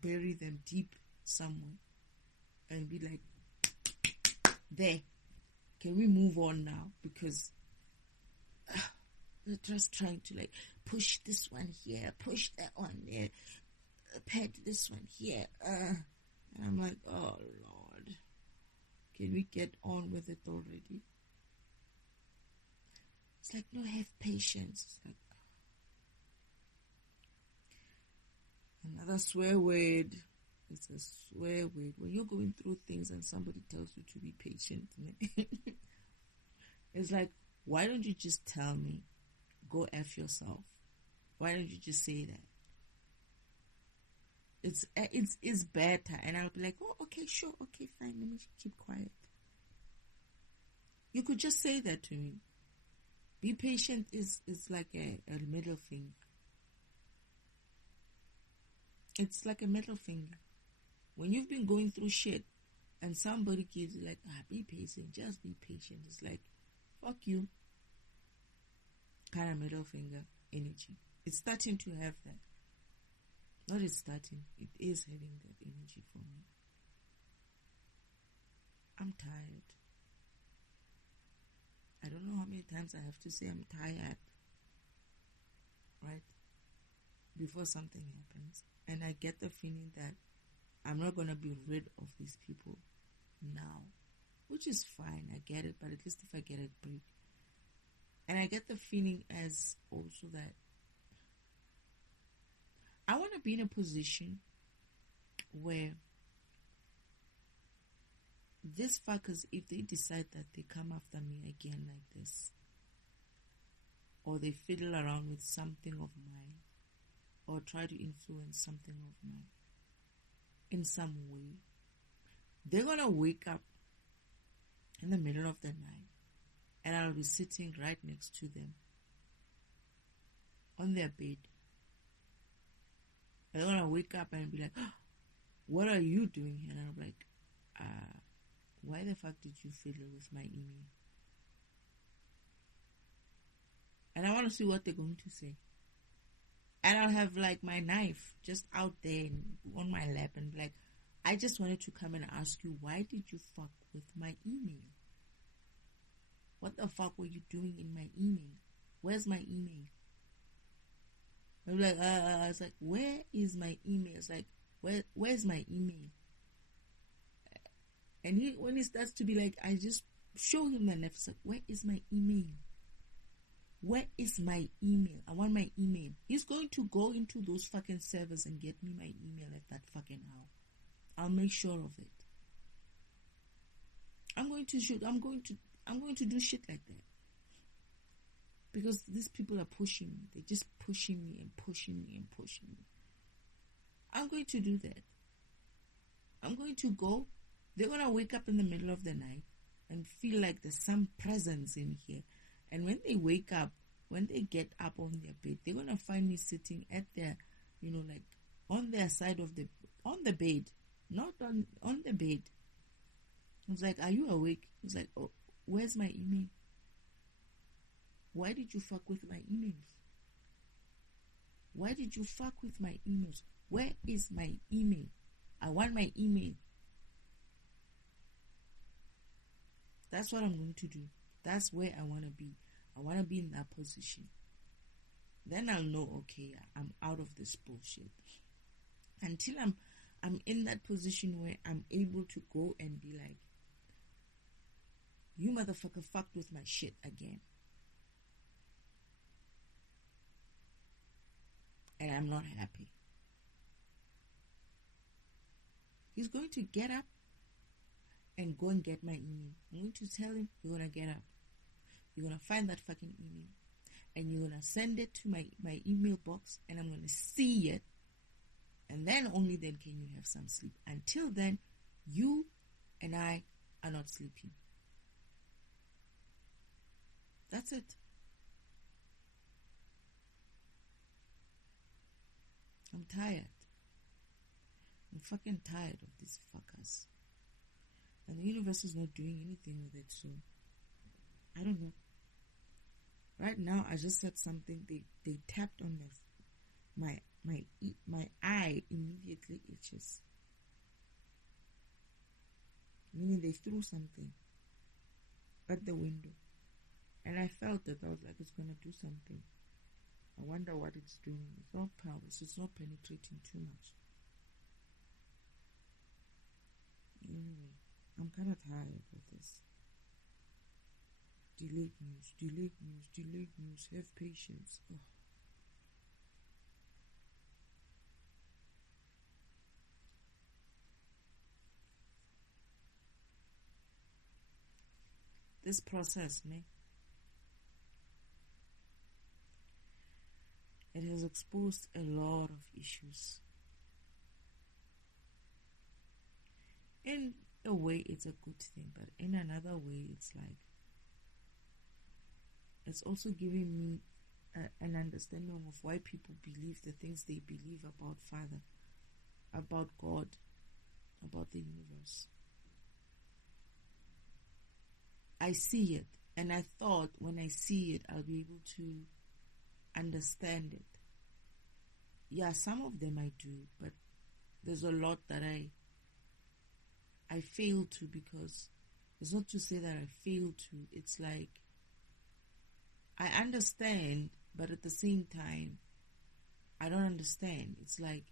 Bury them deep somewhere. And be like, there. Can we move on now? Because they're just trying to like push this one here, push that one there, pet this one here. And I'm like, oh Lord. Can we get on with it already? It's like, no, have patience. It's like, another swear word. It's a swear word. When you're going through things and somebody tells you to be patient, it's like, why don't you just tell me, go F yourself? Why don't you just say that? It's better. And I'll be like, oh, okay, sure, okay, fine, let me keep quiet. You could just say that to me. Be patient is like a middle finger. It's like a middle finger. When you've been going through shit and somebody gives you like, be patient, just be patient. It's like, fuck you. Kind of middle finger energy. It's starting to have that. Not it's starting. It is having that energy for me. I'm tired. I don't know how many times I have to say I'm tired, right? Before something happens. And I get the feeling that I'm not going to be rid of these people now, which is fine. I get it, but at least if I get a break. And I get the feeling as also that I want to be in a position where these fuckers, if they decide that they come after me again like this, or they fiddle around with something of mine, or try to influence something of mine in some way, they're going to wake up in the middle of the night and I'll be sitting right next to them on their bed. They're going to wake up and be like, oh, what are you doing here? And I'm like, why the fuck did you fiddle with my email? And I want to see what they're going to say. And I'll have like my knife just out there on my lap and be like, I just wanted to come and ask you, why did you fuck with my email? What the fuck were you doing in my email? Where's my email? I'm like, it's like, where is my email? It's like, where's my email? And when he starts to be like, I just show him the knife. It's like, where is my email? Where is my email? I want my email. He's going to go into those fucking servers and get me my email at that fucking hour. I'll make sure of it. I'm going to do shit like that. Because these people are pushing me. They're just pushing me and pushing me and pushing me. I'm going to do that. I'm going to go. They're going to wake up in the middle of the night and feel like there's some presence in here. And when they wake up, when they get up on their bed, they're going to find me sitting at their, like on their side of on the bed. Not on the bed. I was like, are you awake? He was like, oh, where's my email? Why did you fuck with my emails? Why did you fuck with my emails? Where is my email? I want my email. That's what I'm going to do. That's where I want to be. I want to be in that position. Then I'll know, okay, I'm out of this bullshit. Until I'm in that position where I'm able to go and be like, you motherfucker fucked with my shit again. And I'm not happy. He's going to get up and go and get my email. I'm going to tell him, you're going to get up. You're going to find that fucking email. And you're going to send it to my email box. And I'm going to see it. And then only then can you have some sleep. Until then, you and I are not sleeping. That's it. I'm tired. I'm fucking tired of these fuckers. And the universe is not doing anything with it, so I don't know. Right now, I just said something. They tapped on my eye immediately itches. Meaning they threw something at the window. And I felt it. I was like, it's going to do something. I wonder what it's doing. It's not powerless. It's not penetrating too much. Anyway, I'm kind of tired of this. Delayed news. Have patience. Oh. This process, it has exposed a lot of issues. In a way, it's a good thing, but in another way, it's like, it's also giving me an understanding of why people believe the things they believe about Father, about God, about the universe. I see it, and I thought when I see it, I'll be able to understand it. Yeah, some of them I do, but there's a lot that I fail to, because It's not to say that I fail to. It's like, I understand, but at the same time, I don't understand. It's like,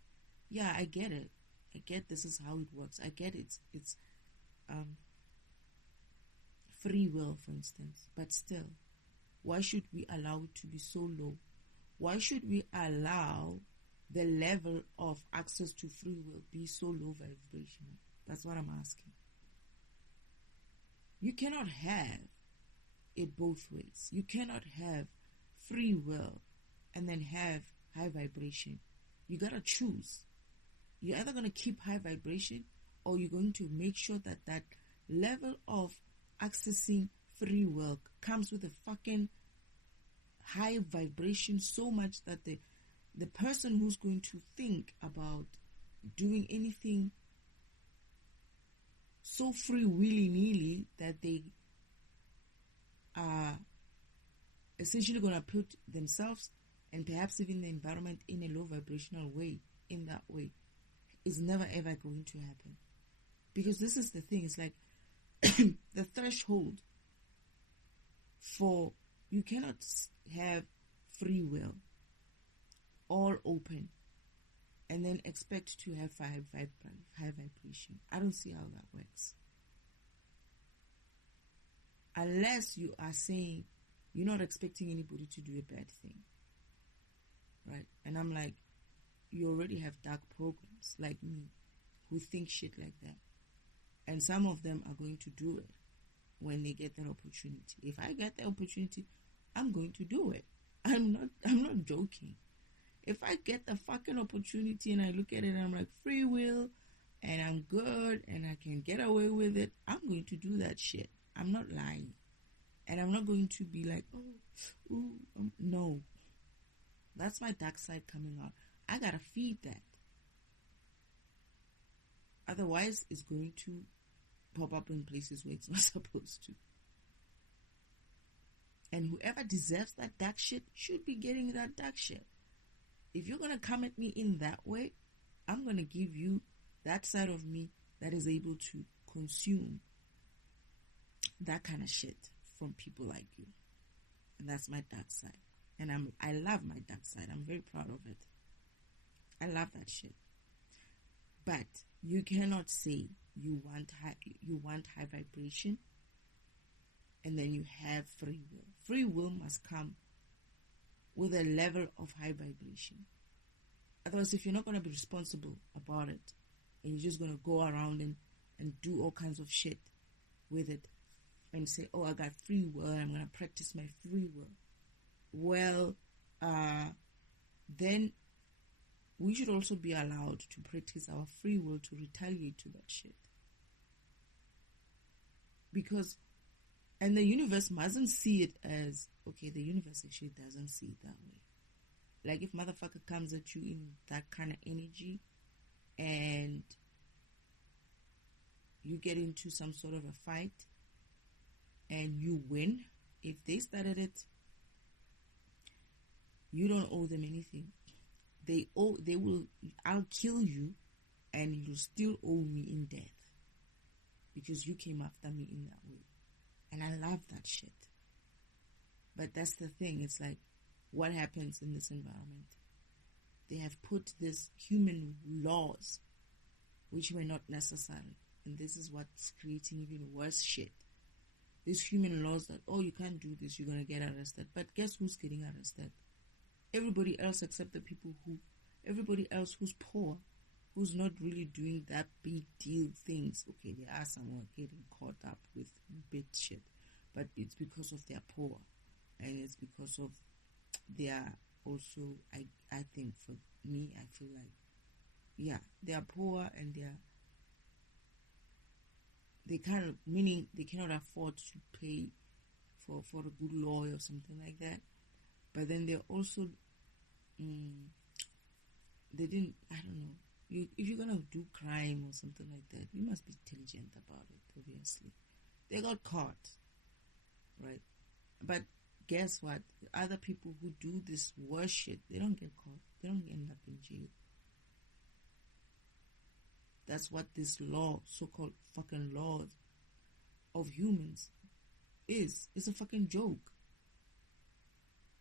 yeah, I get it. I get this is how it works. I get it's free will, for instance. But still, why should we allow it to be so low? Why should we allow the level of access to free will be so low vibrational? That's what I'm asking. You cannot have it both ways. You cannot have free will and then have high vibration. You gotta choose. You're either gonna keep high vibration, or you're going to make sure that that level of accessing free will comes with a fucking high vibration so much that the person who's going to think about doing anything so free willy-nilly that they are essentially going to put themselves and perhaps even the environment in a low vibrational way, in that way, is never ever going to happen. Because this is the thing, it's like the threshold for, you cannot have free will all open and then expect to have high vibration. I don't see how that works. Unless you are saying you're not expecting anybody to do a bad thing, right? And I'm like, you already have dark programs like me who think shit like that. And some of them are going to do it when they get that opportunity. If I get the opportunity, I'm going to do it. I'm not joking. If I get the fucking opportunity and I look at it and I'm like, free will and I'm good and I can get away with it, I'm going to do that shit. I'm not lying. And I'm not going to be like, no. That's my dark side coming out. I gotta feed that. Otherwise, it's going to pop up in places where it's not supposed to. And whoever deserves that dark shit should be getting that dark shit. If you're going to come at me in that way, I'm going to give you that side of me that is able to consume that kind of shit from people like you. And that's my dark side. And I love my dark side. I'm very proud of it. I love that shit. But you cannot say you want high vibration and then you have free will. Free will must come with a level of high vibration. Otherwise, if you're not going to be responsible about it and you're just going to go around and do all kinds of shit with it and say, oh, I got free will, I'm going to practice my free will. Well, then we should also be allowed to practice our free will to retaliate to that shit. Because, and the universe mustn't see it as, okay, the universe actually doesn't see it that way. Like if motherfucker comes at you in that kind of energy and you get into some sort of a fight and you win, if they started it, you don't owe them anything. I'll kill you and you'll still owe me in death because you came after me in that way. And I love that shit. But that's the thing. It's like, what happens in this environment? They have put these human laws, which were not necessary. And this is what's creating even worse shit. These human laws that, oh, you can't do this, you're going to get arrested. But guess who's getting arrested? Everybody else except the people everybody else who's poor, who's not really doing that big deal things. Okay, there are some who are getting caught up with big shit, but it's because of their poor, and it's because of their also, I think for me, I feel like, yeah, they are poor and they kind of, meaning they cannot afford to pay for a good lawyer or something like that. But then they're also, they didn't, I don't know. If you're going to do crime or something like that, you must be intelligent about it, obviously. They got caught, right? But guess what? Other people who do this worse shit, they don't get caught. They don't end up in jail. That's what this law, so-called fucking laws, of humans is. It's a fucking joke.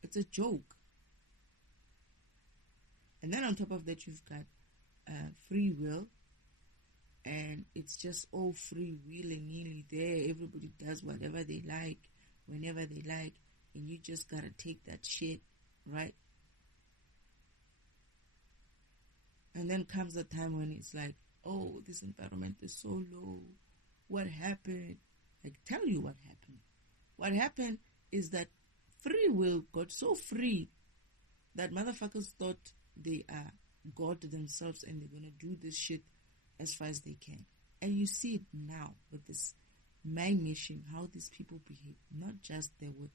It's a joke. And then on top of that, you've got free will, and it's just all free willingly there. Everybody does whatever they like, whenever they like, and you just gotta take that shit, right? And then comes the time when it's like, oh, this environment is so low. What happened? I tell you what happened. What happened is that free will got so free that motherfuckers thought they are God themselves and they're gonna do this shit as far as they can. And you see it now with this mind machine, how these people behave. Not just their way,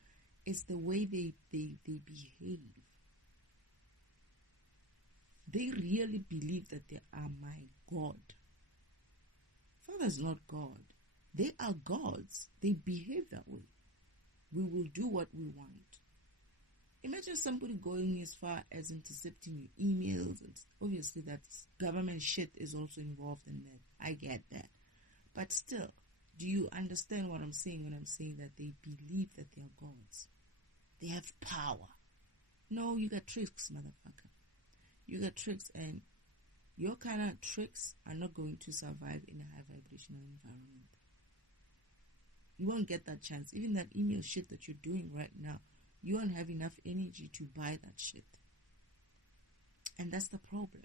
it's the way they behave. They really believe that they are my God. Father's not God. They are gods. They behave that way. We will do what we want. Imagine somebody going as far as intercepting your emails. And obviously, that government shit is also involved in that. I get that. But still, do you understand what I'm saying when I'm saying that they believe that they are gods? They have power. No, you got tricks, motherfucker. You got tricks, and your kind of tricks are not going to survive in a high vibrational environment. You won't get that chance. Even that email shit that you're doing right now, you won't have enough energy to buy that shit. And that's the problem.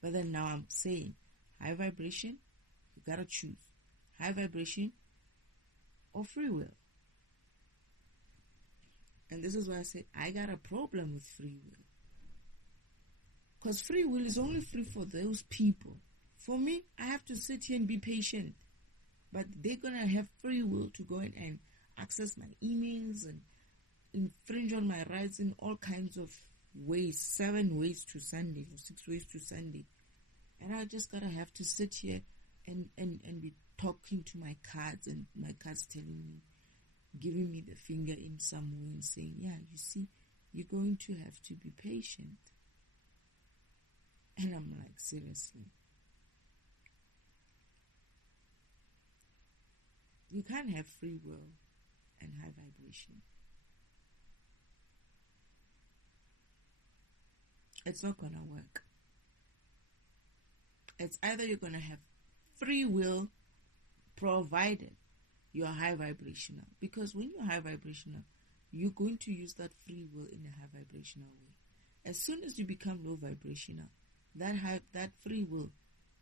But then now I'm saying, high vibration, you gotta choose. High vibration or free will. And this is why I say, I got a problem with free will. Because free will is only free for those people. For me, I have to sit here and be patient. But they're going to have free will to go in and access my emails and infringe on my rights in all kinds of ways. 7 ways to Sunday or 6 ways to Sunday. And I just got to have to sit here and be talking to my cards, and my cards telling me, giving me the finger in some way and saying, yeah, you see, you're going to have to be patient. And I'm like, seriously. You can't have free will and high vibration. It's not going to work. It's either you're going to have free will provided you're high vibrational. Because when you're high vibrational, you're going to use that free will in a high vibrational way. As soon as you become low vibrational, that free will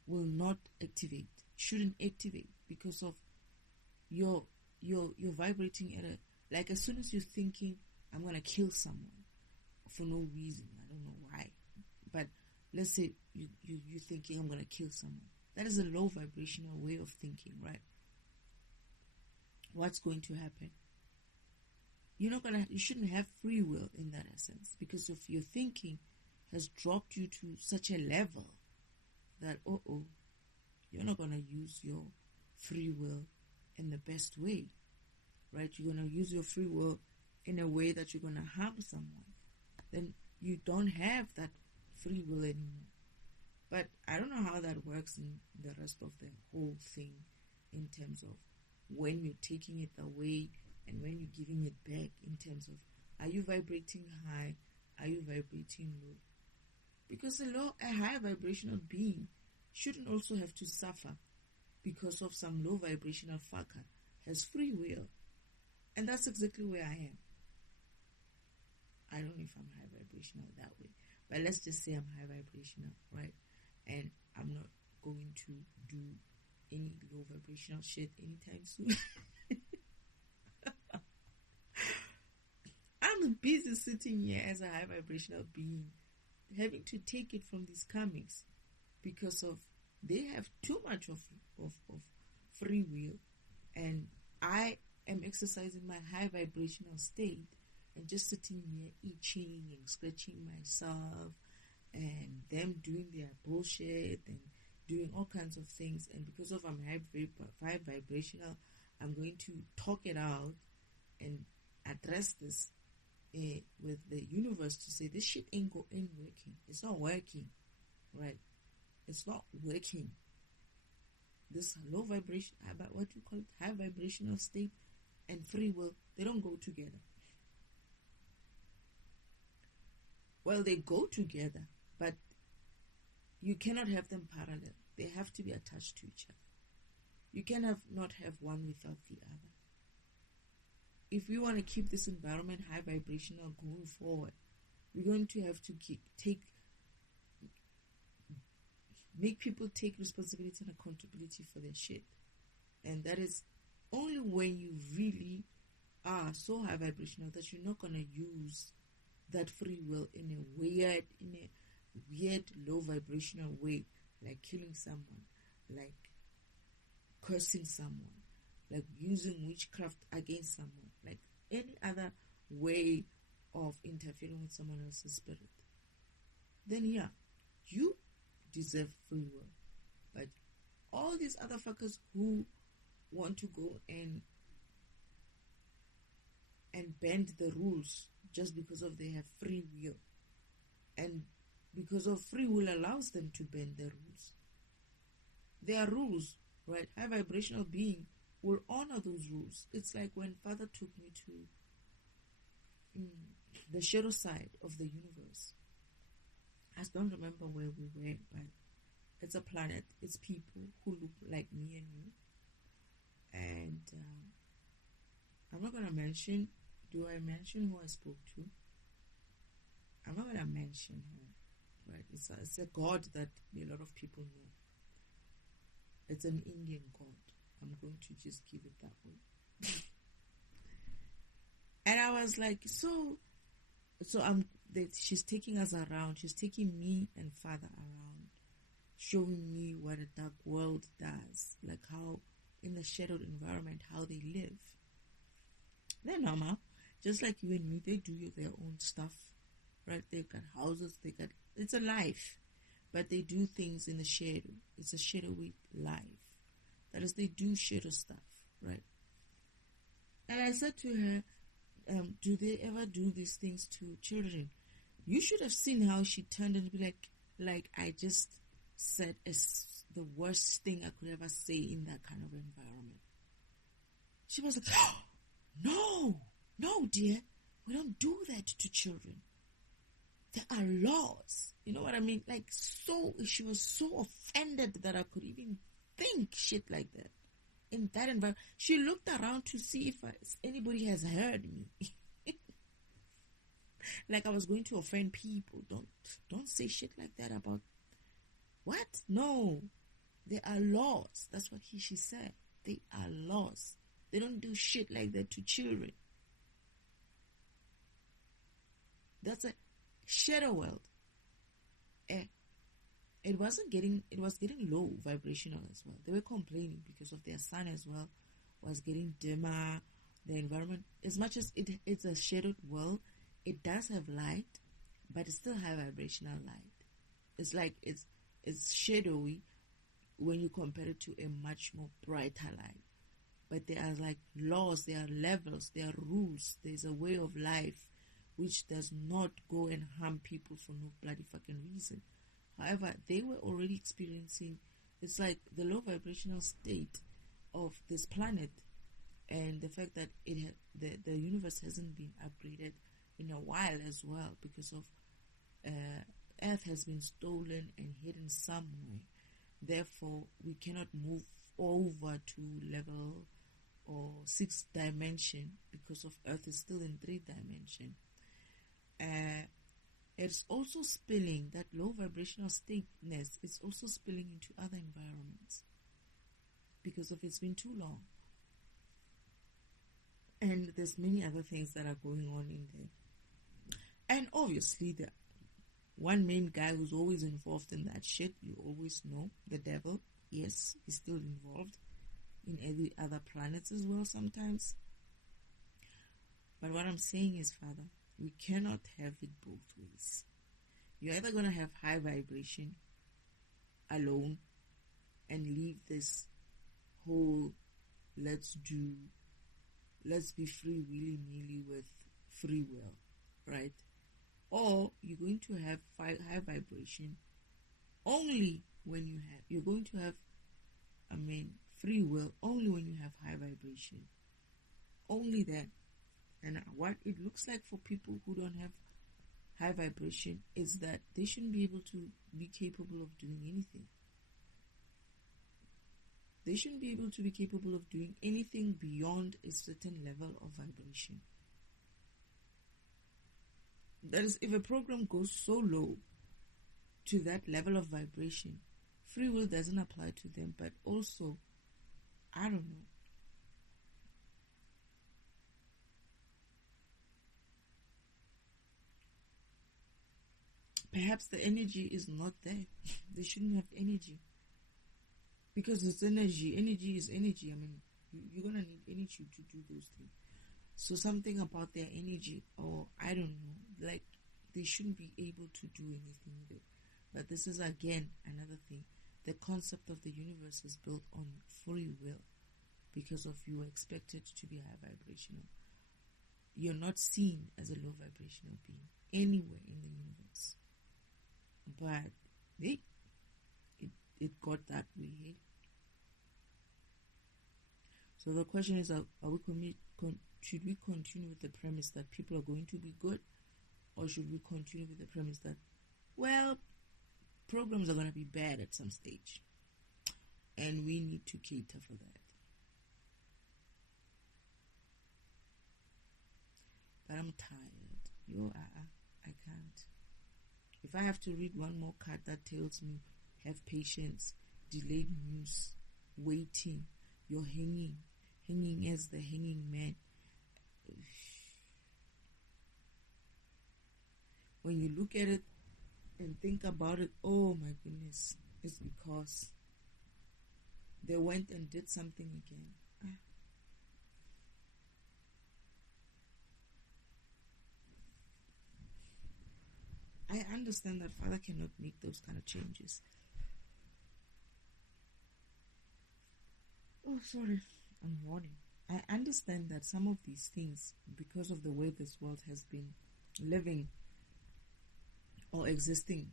not activate, shouldn't activate, because of you're vibrating at a, like, as soon as you're thinking, I'm gonna kill someone for no reason, I don't know why, but let's say you're thinking, I'm gonna kill someone. That is a low vibrational way of thinking, right? What's going to happen? You shouldn't have free will in that essence, because if your thinking has dropped you to such a level that, you're not going to use your free will in the best way, right? You're going to use your free will in a way that you're going to harm someone. Then you don't have that free will anymore. But I don't know how that works in the rest of the whole thing, in terms of when you're taking it away and when you're giving it back, in terms of, are you vibrating high? Are you vibrating low? Because a high vibrational being shouldn't also have to suffer because of some low vibrational fucker has free will. And that's exactly where I am. I don't know if I'm high vibrational that way, but let's just say I'm high vibrational, right? And I'm not going to do any low vibrational shit anytime soon. I'm busy sitting here as a high vibrational being, having to take it from these comics because of they have too much of free will, and I am exercising my high vibrational state and just sitting here itching and scratching myself, and them doing their bullshit and doing all kinds of things. And because of I'm high vibrational, I'm going to talk it out and address this with the universe to say this shit ain't working. It's not working, right? It's not working. this low vibration, what you call it, high vibrational state and free will, they don't go together. Well, they go together, but you cannot have them parallel. They have to be attached to each other. You cannot not have one without the other. If we want to keep this environment high vibrational going forward, we're going to have to make people take responsibility and accountability for their shit. And that is only when you really are so high vibrational that you're not going to use that free will in a weird low vibrational way, like killing someone, like cursing someone, like using witchcraft against someone, like any other way of interfering with someone else's spirit. Then yeah, you deserve free will. But all these other fuckers who want to go and bend the rules just because of they have free will, and because of free will allows them to bend the rules. There are rules, right? High vibrational being will honor those rules. It's like when Father took me to the shadow side of the universe. I don't remember where we were, but it's a planet. It's people who look like me and you. And I'm not going to mention, do I mention who I spoke to? I'm not going to mention her, right? It's a god that a lot of people know. It's an Indian god. I'm going to just give it that way. And I was like, she's taking us around. She's taking me and Father around, showing me what a dark world does, like how in the shadowed environment, how they live. They're normal, just like you and me. They do their own stuff, right? They've got houses, it's a life, but they do things in the shadow. It's a shadowy life. That is, they do shadow stuff, right? And I said to her, do they ever do these things to children? You should have seen how she turned and be like I just said the worst thing I could ever say in that kind of environment. She was like, oh, no, dear, we don't do that to children. There are laws. You know what I mean? Like, so she was so offended that I could even think shit like that. In that environment, she looked around to see if anybody has heard me. Like I was going to offend people. Don't say shit like that about what? No, there are laws. That's what she said. They are laws. They don't do shit like that to children. That's a shadow world. It was getting low vibrational as well. They were complaining because of their sun as well was getting dimmer. The environment, as much as it's a shadowed world, it does have light, but it's still high vibrational light. It's like it's shadowy when you compare it to a much more brighter light. But there are like laws, there are levels, there are rules, there's a way of life which does not go and harm people for no bloody fucking reason. However, they were already experiencing, it's like the low vibrational state of this planet, and the fact that the universe hasn't been upgraded in a while as well, because of Earth has been stolen and hidden somewhere. Therefore, we cannot move over to level or 6th dimension because of Earth is still in 3rd dimension. It's also spilling, that low vibrational stateness is also spilling into other environments because of it's been too long. And there's many other things that are going on in there. And obviously the one main guy who's always involved in that shit, you always know, the devil. Yes, he's still involved in every other planets as well sometimes. But what I'm saying is, Father, we cannot have it both ways. You're either going to have high vibration alone and leave this whole let's be free willy-nilly with free will, right? Or you're going to have high vibration only when you're going to have I mean, free will only when you have high vibration. Only then. And what it looks like for people who don't have high vibration is that they shouldn't be able to be capable of doing anything. They shouldn't be able to be capable of doing anything beyond a certain level of vibration. That is, if a program goes so low to that level of vibration, free will doesn't apply to them. But also, I don't know. Perhaps the energy is not there. They shouldn't have energy. Because it's energy. Energy is energy. I mean, you're going to need energy to do those things. So something about their energy, or I don't know, like they shouldn't be able to do anything with it. But this is again another thing. The concept of the universe is built on free will because of you are expected to be high vibrational. You're not seen as a low vibrational being anywhere in the universe. But it got that way. Hey? So the question is, should we continue with the premise that people are going to be good, or should we continue with the premise that, well, programs are going to be bad at some stage, and we need to cater for that? But I'm tired. I can't. If I have to read one more card that tells me, have patience, delayed news, waiting, you're hanging as the hanging man. When you look at it and think about it, oh my goodness, it's because they went and did something again. I understand that Father cannot make those kind of changes. Oh, sorry, I'm warning. I understand that some of these things, because of the way this world has been living or existing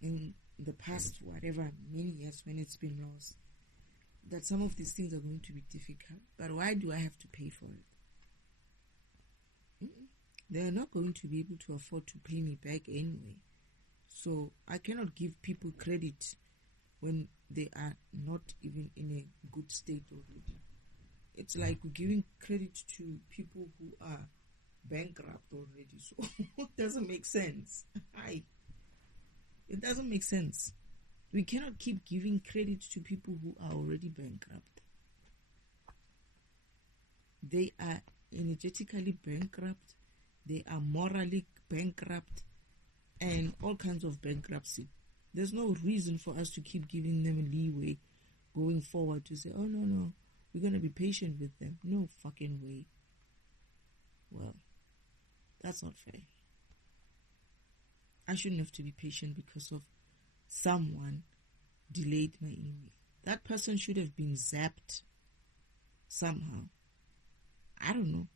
in the past, whatever, many years when it's been lost, that some of these things are going to be difficult. But why do I have to pay for it? They're not going to be able to afford to pay me back anyway. So I cannot give people credit when they are not even in a good state already. It's like we're giving credit to people who are bankrupt already. So it doesn't make sense. It doesn't make sense. We cannot keep giving credit to people who are already bankrupt. They are energetically bankrupt. They are morally bankrupt, and all kinds of bankruptcy. There's no reason for us to keep giving them leeway going forward to say, oh, no, we're going to be patient with them. No fucking way. Well, that's not fair. I shouldn't have to be patient because of someone delayed my email. That person should have been zapped somehow. I don't know.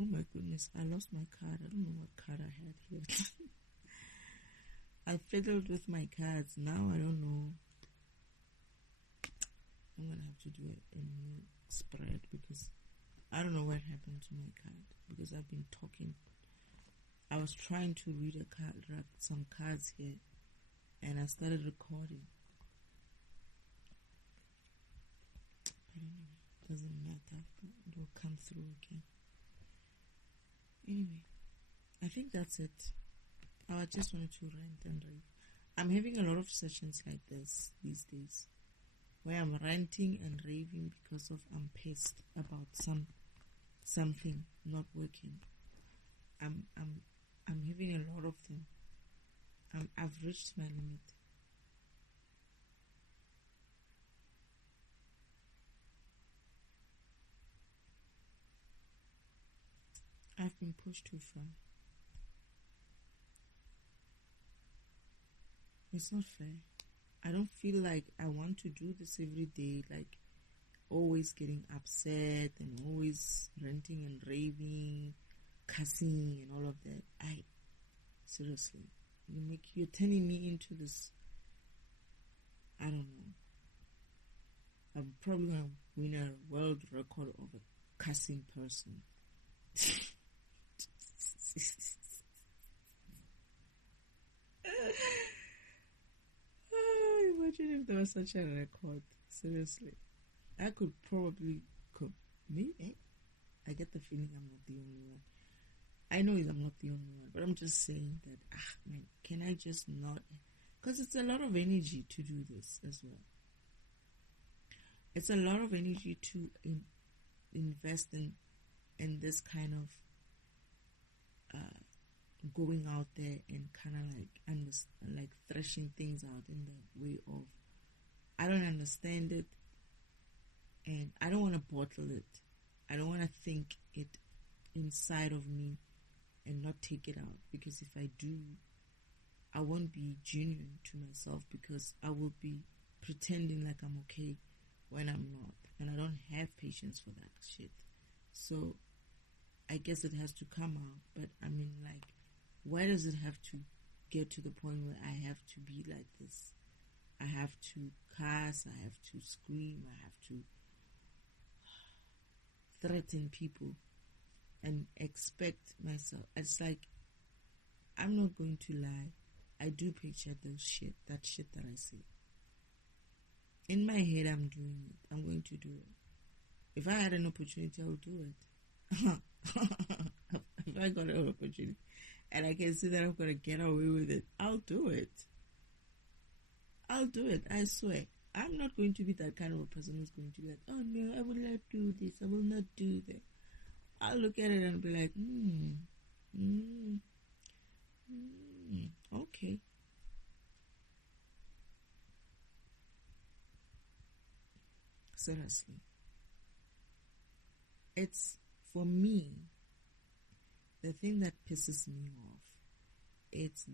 Oh my goodness, I lost my card. I don't know what card I had here. I fiddled with my cards. Now I don't know. I'm going to have to do a new spread because I don't know what happened to my card because I've been talking. I was trying to read some cards here, and I started recording. But anyway, doesn't matter. It will come through again. Anyway, I think that's it. I just wanted to rant and rave. I'm having a lot of sessions like this these days, where I'm ranting and raving because of I'm pissed about something not working. I'm having a lot of them. I've reached my limit. I've been pushed too far. It's not fair. I don't feel like I want to do this every day, like always getting upset and always ranting and raving, cussing and all of that. Seriously, you're turning me into this. I don't know. I'm probably gonna win a world record of a cussing person. Imagine if there was such a record. Seriously, I could probably maybe. I get the feeling I'm not the only one. I know I'm not the only one, but I'm just saying that, man, can I just not? Because it's a lot of energy to do this as well. It's a lot of energy to invest in this kind of going out there and kind of like threshing things out in the way of, I don't understand it, and I don't want to bottle it. I don't want to think it inside of me and not take it out, because if I do, I won't be genuine to myself, because I will be pretending like I'm okay when I'm not, and I don't have patience for that shit. So I guess it has to come out, but I mean, like, why does it have to get to the point where I have to be like this? I have to curse, I have to scream, I have to threaten people and expect myself. It's like, I'm not going to lie, I do picture that shit that I say. In my head, I'm doing it. I'm going to do it. If I had an opportunity, I would do it. If I got an opportunity and I can see that I'm going to get away with it, I'll do it. I'll do it, I swear. I'm not going to be that kind of a person who's going to be like, oh no, I will not do this, I will not do that. I'll look at it and be like, okay. Seriously. It's, for me, the thing that pisses me off, it's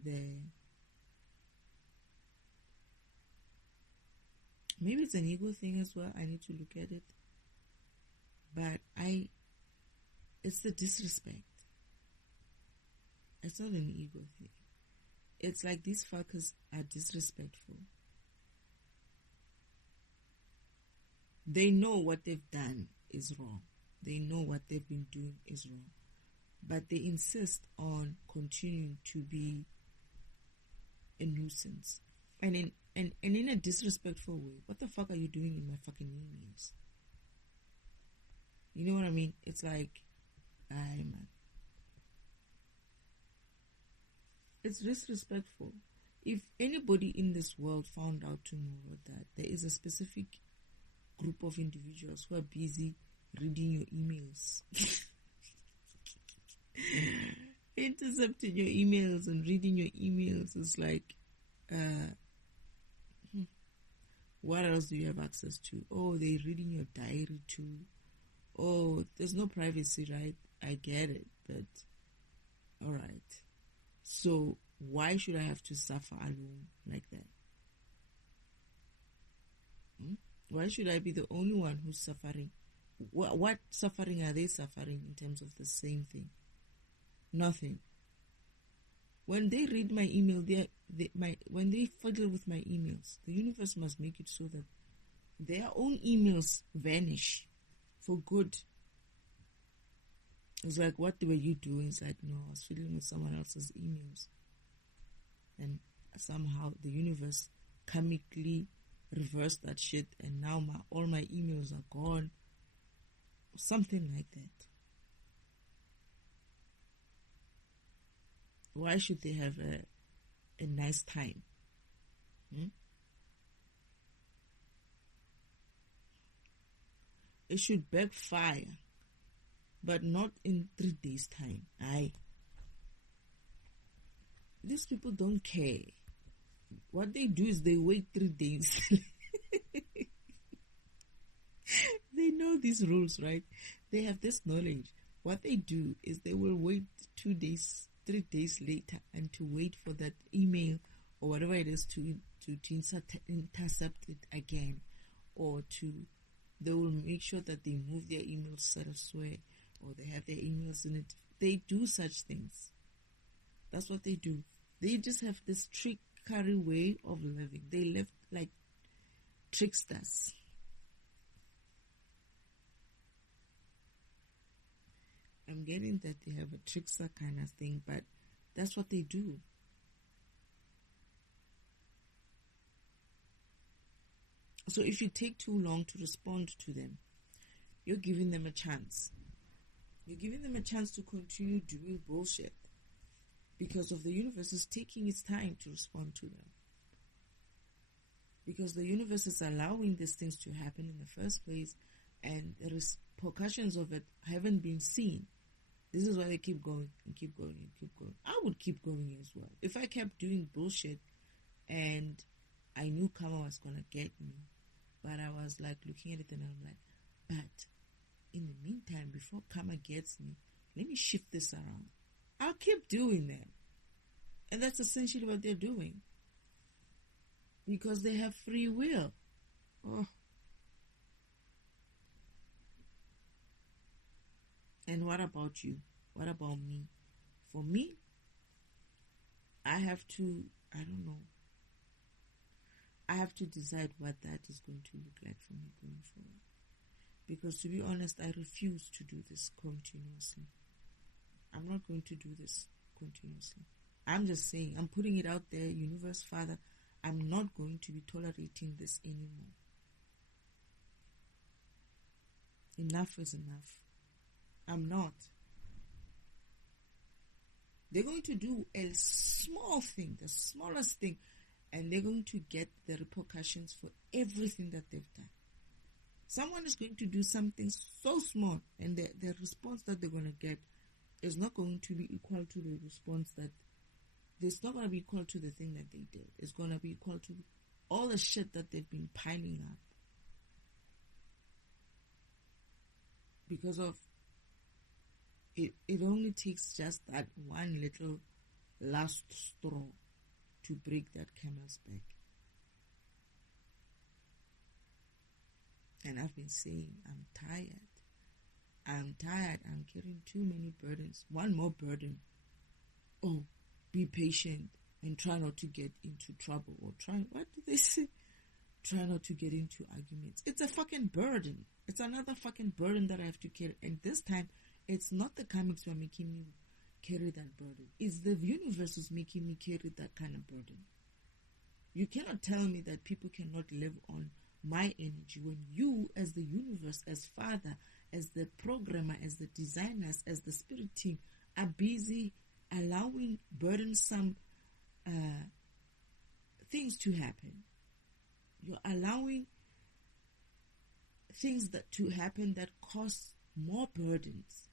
maybe it's an ego thing as well, I need to look at it, but it's the disrespect. It's not an ego thing. It's like these fuckers are disrespectful. They know what they've done is wrong. They know what they've been doing is wrong. But they insist on continuing to be a nuisance. And in a disrespectful way. What the fuck are you doing in my fucking emails? You know what I mean? It's like, man. It's disrespectful. If anybody in this world found out tomorrow that there is a specific group of individuals who are busy reading your emails, intercepting your emails and reading your emails, is like, what else do you have access to? Oh, they're reading your diary too. Oh, there's no privacy, right? I get it, but all right. So why should I have to suffer alone like that? Why should I be the only one who's suffering? What suffering are they suffering in terms of the same thing? Nothing. When they read my email, when they fiddle with my emails, the universe must make it so that their own emails vanish for good. It's like, what were you doing? It's like, no, I was fiddling with someone else's emails. And somehow the universe karmically reversed that shit, and now all my emails are gone. Something like that. Why should they have a nice time? It should backfire, but not in 3 days' time. These people don't care. What they do is they wait 3 days. They know these rules, right? They have this knowledge. What they do is they will wait 2 days, 3 days later, and to wait for that email or whatever it is to intercept it again, or they will make sure that they move their emails elsewhere, or they have their emails in a they do such things. That's what they do. They just have this trickery way of living. They live like tricksters. I'm getting that they have a trickster kind of thing, but that's what they do. So if you take too long to respond to them, you're giving them a chance. You're giving them a chance to continue doing bullshit because of the universe is taking its time to respond to them. Because the universe is allowing these things to happen in the first place, and the repercussions of it haven't been seen. This is why they keep going and keep going and keep going. I would keep going as well. If I kept doing bullshit and I knew karma was going to get me, but I was like looking at it and I'm like, but in the meantime, before karma gets me, let me shift this around. I'll keep doing that. And that's essentially what they're doing. Because they have free will. Oh. And what about you? What about me? For me, I have to decide what that is going to look like for me going forward. Because to be honest, I refuse to do this continuously. I'm not going to do this continuously. I'm just saying, I'm putting it out there, Universe Father, I'm not going to be tolerating this anymore. Enough is enough. I'm not. They're going to do a small thing, the smallest thing, and they're going to get the repercussions for everything that they've done. Someone is going to do something so small, and the response that they're going to get is not going to be equal to the response that... It's not going to be equal to the thing that they did. It's going to be equal to all the shit that they've been piling up. Because of... It only takes just that one little last straw to break that camel's back. And I've been saying, I'm tired. I'm carrying too many burdens. One more burden. Oh, be patient and try not to get into trouble. Or what do they say? Try not to get into arguments. It's a fucking burden. It's another fucking burden that I have to carry. And this time, it's not the comics who are making me carry that burden. It's the universe who's making me carry that kind of burden. You cannot tell me that people cannot live on my energy when you, as the universe, as Father, as the programmer, as the designers, as the spirit team, are busy allowing burdensome things to happen. You're allowing things to happen that cause more burdens.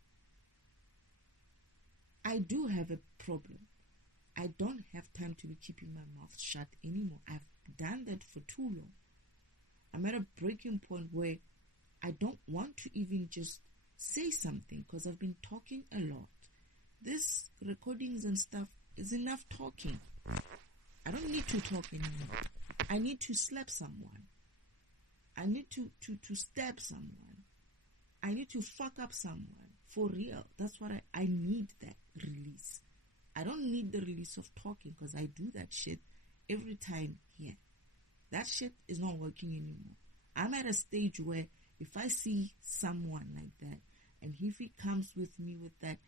I do have a problem. I don't have time to be keeping my mouth shut anymore. I've done that for too long. I'm at a breaking point where I don't want to even just say something because I've been talking a lot. This recordings and stuff is enough talking. I don't need to talk anymore. I need to slap someone. I need to stab someone. I need to fuck up someone. For real. That's what I need, that release. I don't need the release of talking because I do that shit every time here. That shit is not working anymore. I'm at a stage where if I see someone like that, and if he comes with me with that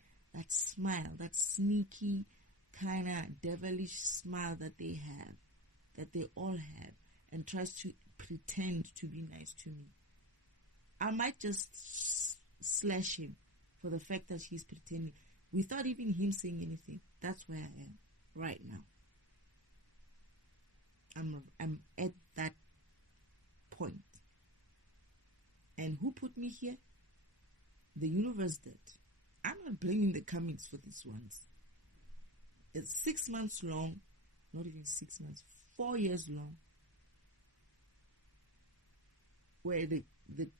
smile, that sneaky kind of devilish smile that they have, that they all have, and tries to pretend to be nice to me, I might just slash him for the fact that he's pretending without even him saying anything. That's where I am right now. I'm at that point. And who put me here? The universe did. I'm not blaming the comics for these ones. It's 6 months long, not even 6 months, 4 years long, where the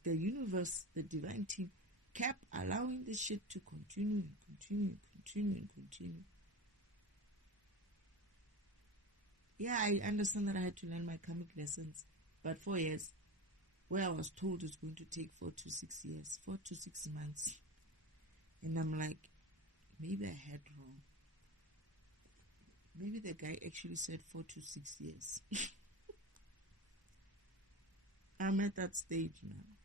universe, the divine team, kept allowing this shit to continue and continue and continue and continue. Yeah, I understand that I had to learn my comic lessons, but 4 years, where I was told it's going to take 4 to 6 years, 4 to 6 months. And I'm like, maybe I had wrong. Maybe the guy actually said 4 to 6 years. I'm at that stage now.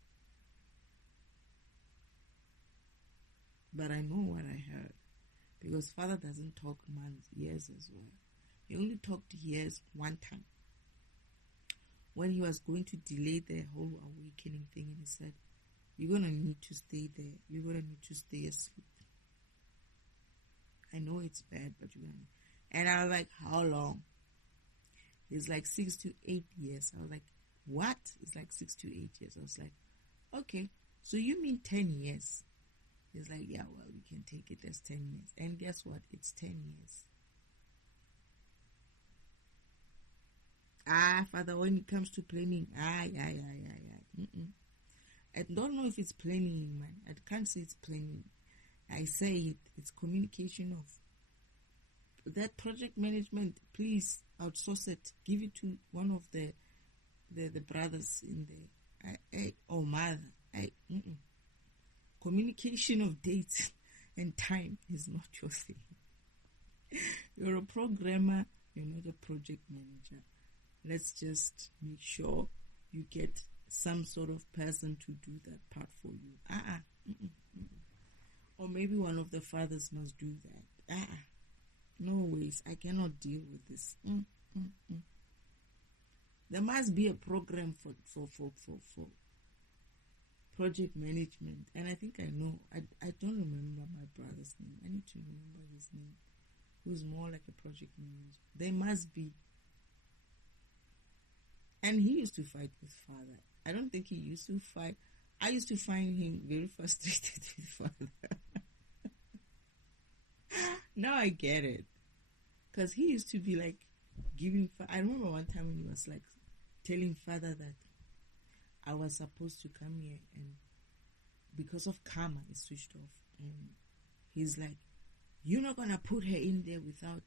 But I know what I heard. Because father doesn't talk months, years as well. He only talked years one time. When he was going to delay the whole awakening thing, and he said, you're going to need to stay there. You're going to need to stay asleep. I know it's bad, but you're going to. And I was like, how long? He's like 6 to 8 years. I was like, what? It's like 6 to 8 years. I was like, okay, so you mean 10 years? He's like, yeah, well, we can take it as 10 years. And guess what? It's 10 years. Father, when it comes to planning, I don't know if it's planning, man. I can't say it's planning. I say it. It's communication of that project management. Please outsource it. Give it to one of the brothers in there. Or mother. Communication of dates and time is not your thing. You're a programmer. You're not a project manager. Let's just make sure you get some sort of person to do that part for you. Or maybe one of the fathers must do that. No ways. I cannot deal with this. There must be a program for project management. And I think I know. I don't remember my brother's name. I need to remember his name. Who's more like a project manager. There must be. And he used to fight with father. I don't think he used to fight. I used to find him very frustrated with father. Now I get it. Because he used to be like giving... I remember one time when he was like telling father that I was supposed to come here and because of karma, it switched off. And he's like, you're not going to put her in there without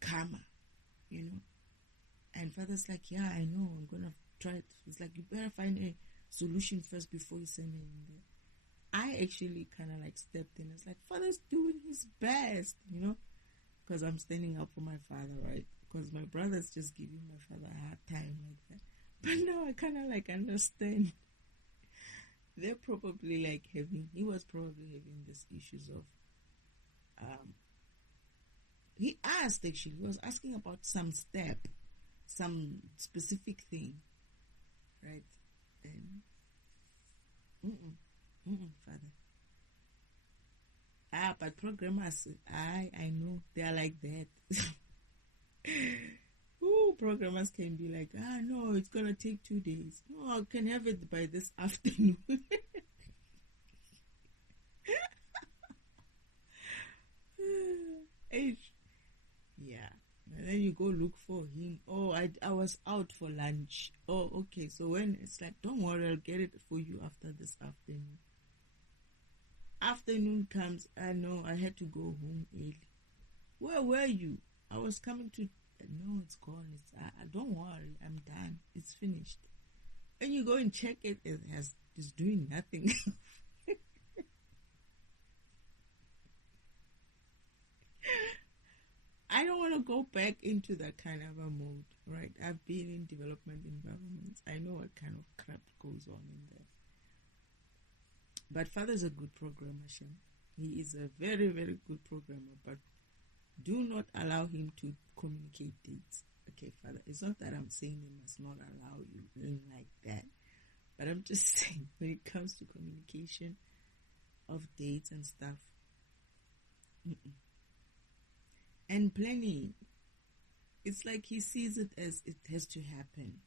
karma, you know? And father's like, yeah, I know, I'm going to try it. It's like, you better find a solution first before you send her in there. I actually kind of like stepped in. It's like, father's doing his best, you know, because I'm standing up for my father, right? Because my brother's just giving my father a hard time like that. But now I kind of like understand. They're probably like he was probably having these issues of, he asked actually, he was asking about some step, some specific thing, right? And father. But programmers, I know they are like that. Ooh, programmers can be like, no, it's gonna take 2 days. No, I can have it by this afternoon. Yeah. And then you go look for him. Oh, I was out for lunch. Oh, okay. So when it's like, don't worry, I'll get it for you after this afternoon. Afternoon comes, I know I had to go home early. Where were you? I was coming to... No, it's gone. Don't worry, I'm done. It's finished. And you go and check it. It's doing nothing. I don't want to go back into that kind of a mode, right? I've been in development environments. I know what kind of crap goes on in there. But father's a good programmer, Shem. He is a very, very good programmer, but do not allow him to communicate dates. Okay, father, it's not that I'm saying they must not allow you in like that. But I'm just saying when it comes to communication of dates and stuff, and planning, it's like he sees it as it has to happen.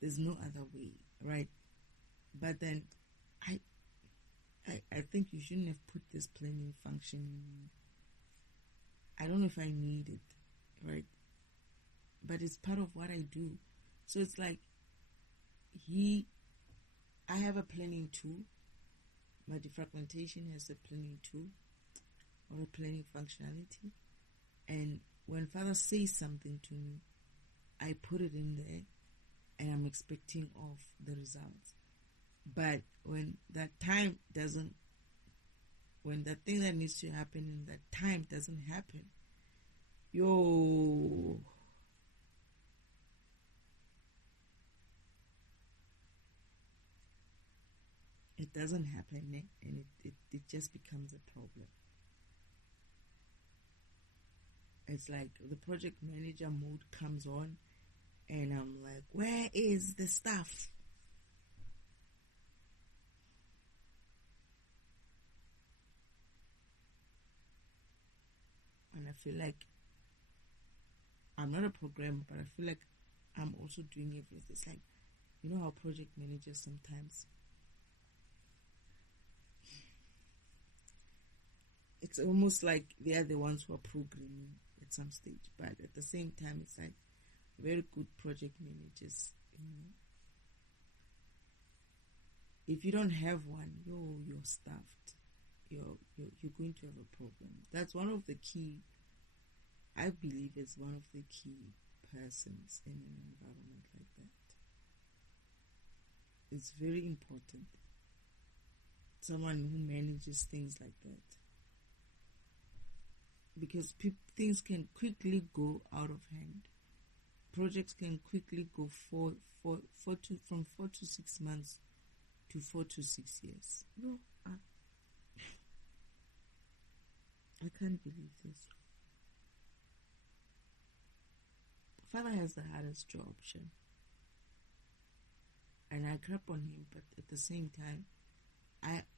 There's no other way, right? But then I think you shouldn't have put this planning function in. I don't know if I need it, right? But it's part of what I do. So it's like I have a planning tool. My defragmentation has a planning tool or a planning functionality. And when father says something to me, I put it in there and I'm expecting of the results. But when that time doesn't when the thing that needs to happen in that time doesn't happen, yo, it doesn't happen, and it just becomes a problem. It's like the project manager mode comes on, and I'm like, where is the stuff? And I feel like I'm not a programmer, but I feel like I'm also doing everything. It's like, you know how project managers sometimes, it's almost like they are the ones who are programming at some stage, but at the same time, it's like very good project managers. If you don't have one, you're stuffed. You're going to have a problem. That's one of the key. I believe is one of the key persons in an environment like that. It's very important. Someone who manages things like that. Because things can quickly go out of hand. Projects can quickly go from 4 to 6 months to 4 to 6 years. No, I can't believe this. Father has the hardest job, Shem. And I crap on him, but at the same time,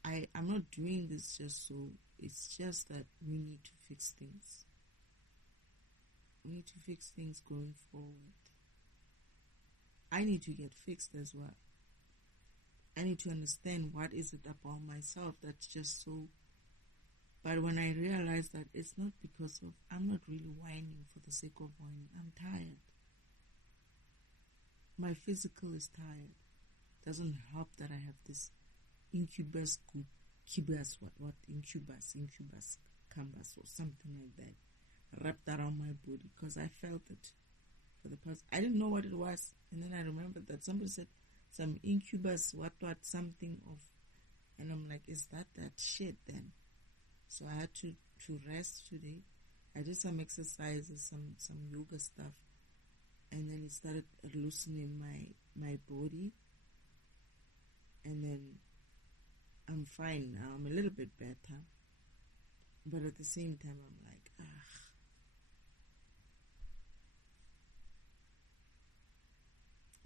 I'm not doing this just so. It's just that we need to fix things. We need to fix things going forward. I need to get fixed as well. I need to understand what is it about myself that's just so. But when I realize that it's not because of, I'm not really whining for the sake of whining. I'm tired. My physical is tired. Doesn't help that I have this incubus, cambus or something like that wrapped around my body because I felt it for the past. I didn't know what it was, and then I remembered that somebody said some incubus, something of, and I'm like, is that shit then? So I had to rest today. I did some exercises, some yoga stuff, and then it started loosening my body, and then I'm fine now. I'm a little bit better, but at the same time, I'm like,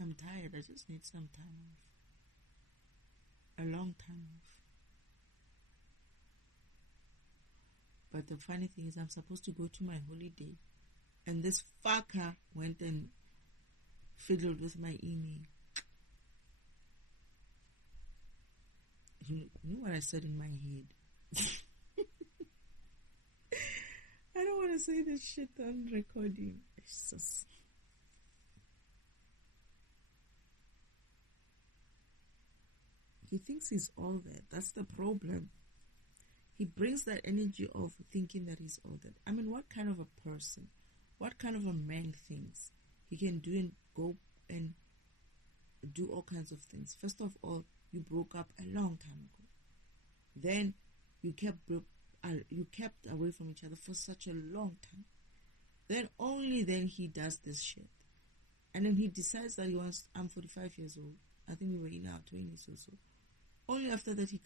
I'm tired. I just need some time off, a long time off. But the funny thing is, I'm supposed to go to my holiday, and this fucker went and fiddled with my email. You know what I said in my head? I don't want to say this shit on recording. Jesus. He thinks he's all that. That's the problem. He brings that energy of thinking that he's all that. I mean, what kind of a person, what kind of a man thinks he can do and go and do all kinds of things? First of all, you broke up a long time ago. Then you kept away from each other for such a long time. Then only then he does this shit. And then he decides that I'm 45 years old. I think we were in our 20s or so. Only after that he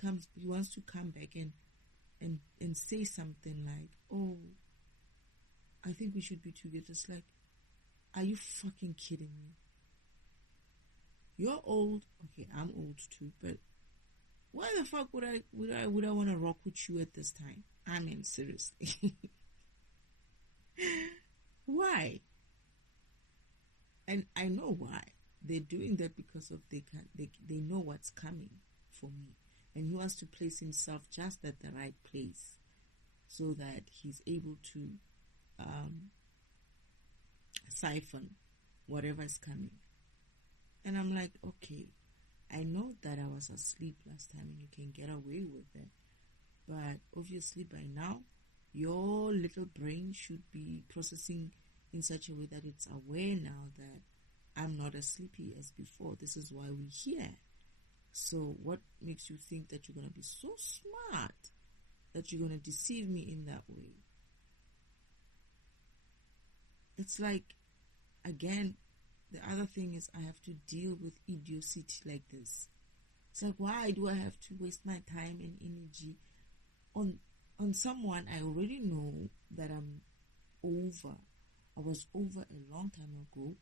wants to come back and say something like, oh, I think we should be together. It's like, are you fucking kidding me? You're old. Okay, I'm old too, but why the fuck would I want to rock with you at this time? I mean, seriously. Why? And I know why. They're doing that because of they know what's coming for me. And he wants to place himself just at the right place so that he's able to siphon whatever's coming. And I'm like, okay, I know that I was asleep last time and you can get away with it. But obviously by now, your little brain should be processing in such a way that it's aware now that I'm not as sleepy as before. This is why we're here. So what makes you think that you're going to be so smart that you're going to deceive me in that way. It's like, again, the other thing is I have to deal with idiocy like this. It's like, why do I have to waste my time and energy on someone I already know that I'm over? I was over a long time ago.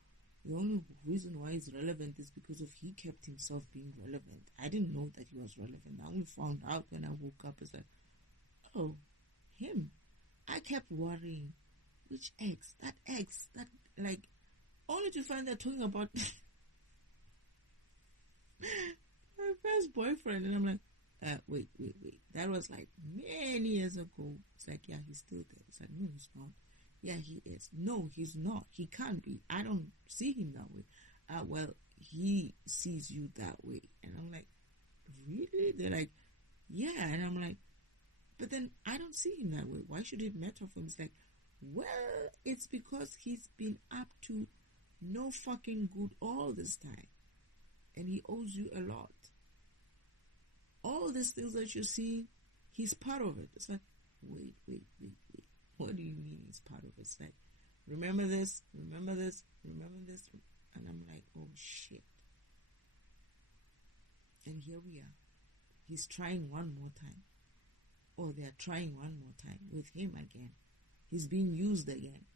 The only reason why he's relevant is because of he kept himself being relevant. I didn't know that he was relevant. I only found out when I woke up. It's like, oh, him. I kept worrying. Which ex? That ex? That, like, only to find that talking about my first boyfriend. And I'm like, wait. That was like many years ago. It's like, yeah, he's still there. It's like, no, he's not. Yeah, he is. No, he's not. He can't be. I don't see him that way. Well, he sees you that way. And I'm like, really? They're like, yeah. And I'm like, but then I don't see him that way. Why should it matter for him? It's like, well, it's because he's been up to no fucking good all this time. And he owes you a lot. All these things that you see, he's part of it. It's like, wait. What do you mean he's part of it? It's like, remember this. And I'm like, oh shit. And here we are. He's trying one more time. Or they're trying one more time with him again. He's being used again.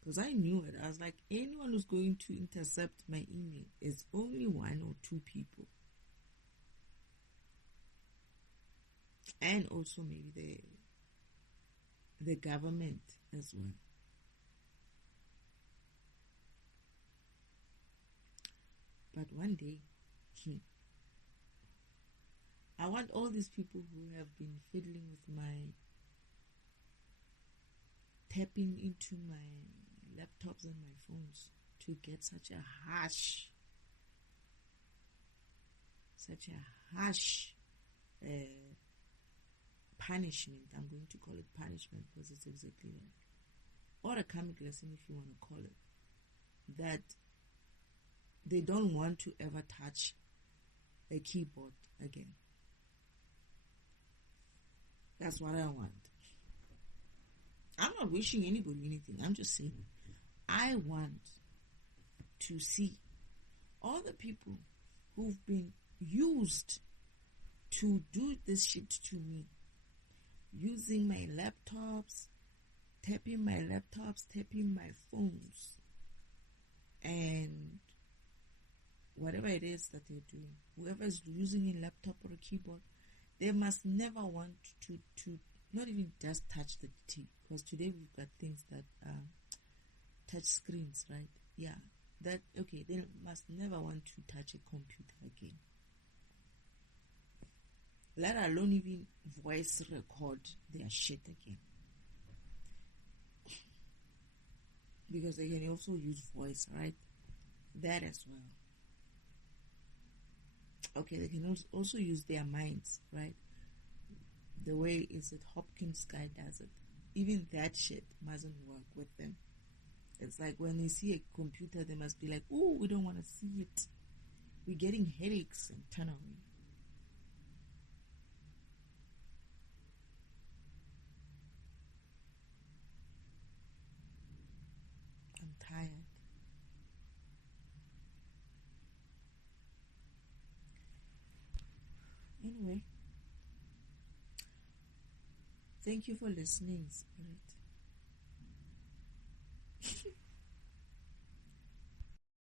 Because I knew it. I was like, anyone who's going to intercept my email is only one or two people. And also maybe the government as well. But one day, I want all these people who have been fiddling with my tapping into my laptops and my phones to get such a harsh punishment. I'm going to call it punishment because it's exactly that. Or a karmic lesson, if you want to call it. That they don't want to ever touch a keyboard again. That's what I want. I'm not wishing anybody anything. I'm just saying, I want to see all the people who've been used to do this shit to me, using my laptops, tapping my phones, and whatever it is that they're doing. Whoever is using a laptop or a keyboard, they must never want to not even just touch the T, because today we've got things that touch screens, right? Yeah, that, okay, they must never want to touch a computer again, let alone even voice record their shit again, because they can also use voice, right? That as well. Okay, they can also use their minds, right? The way is it Hopkins guy does it. Even that shit mustn't work with them. It's like when they see a computer, they must be like, oh, we don't want to see it. We're getting headaches, and turn away. I'm tired. Anyway, thank you for listening, Spirit.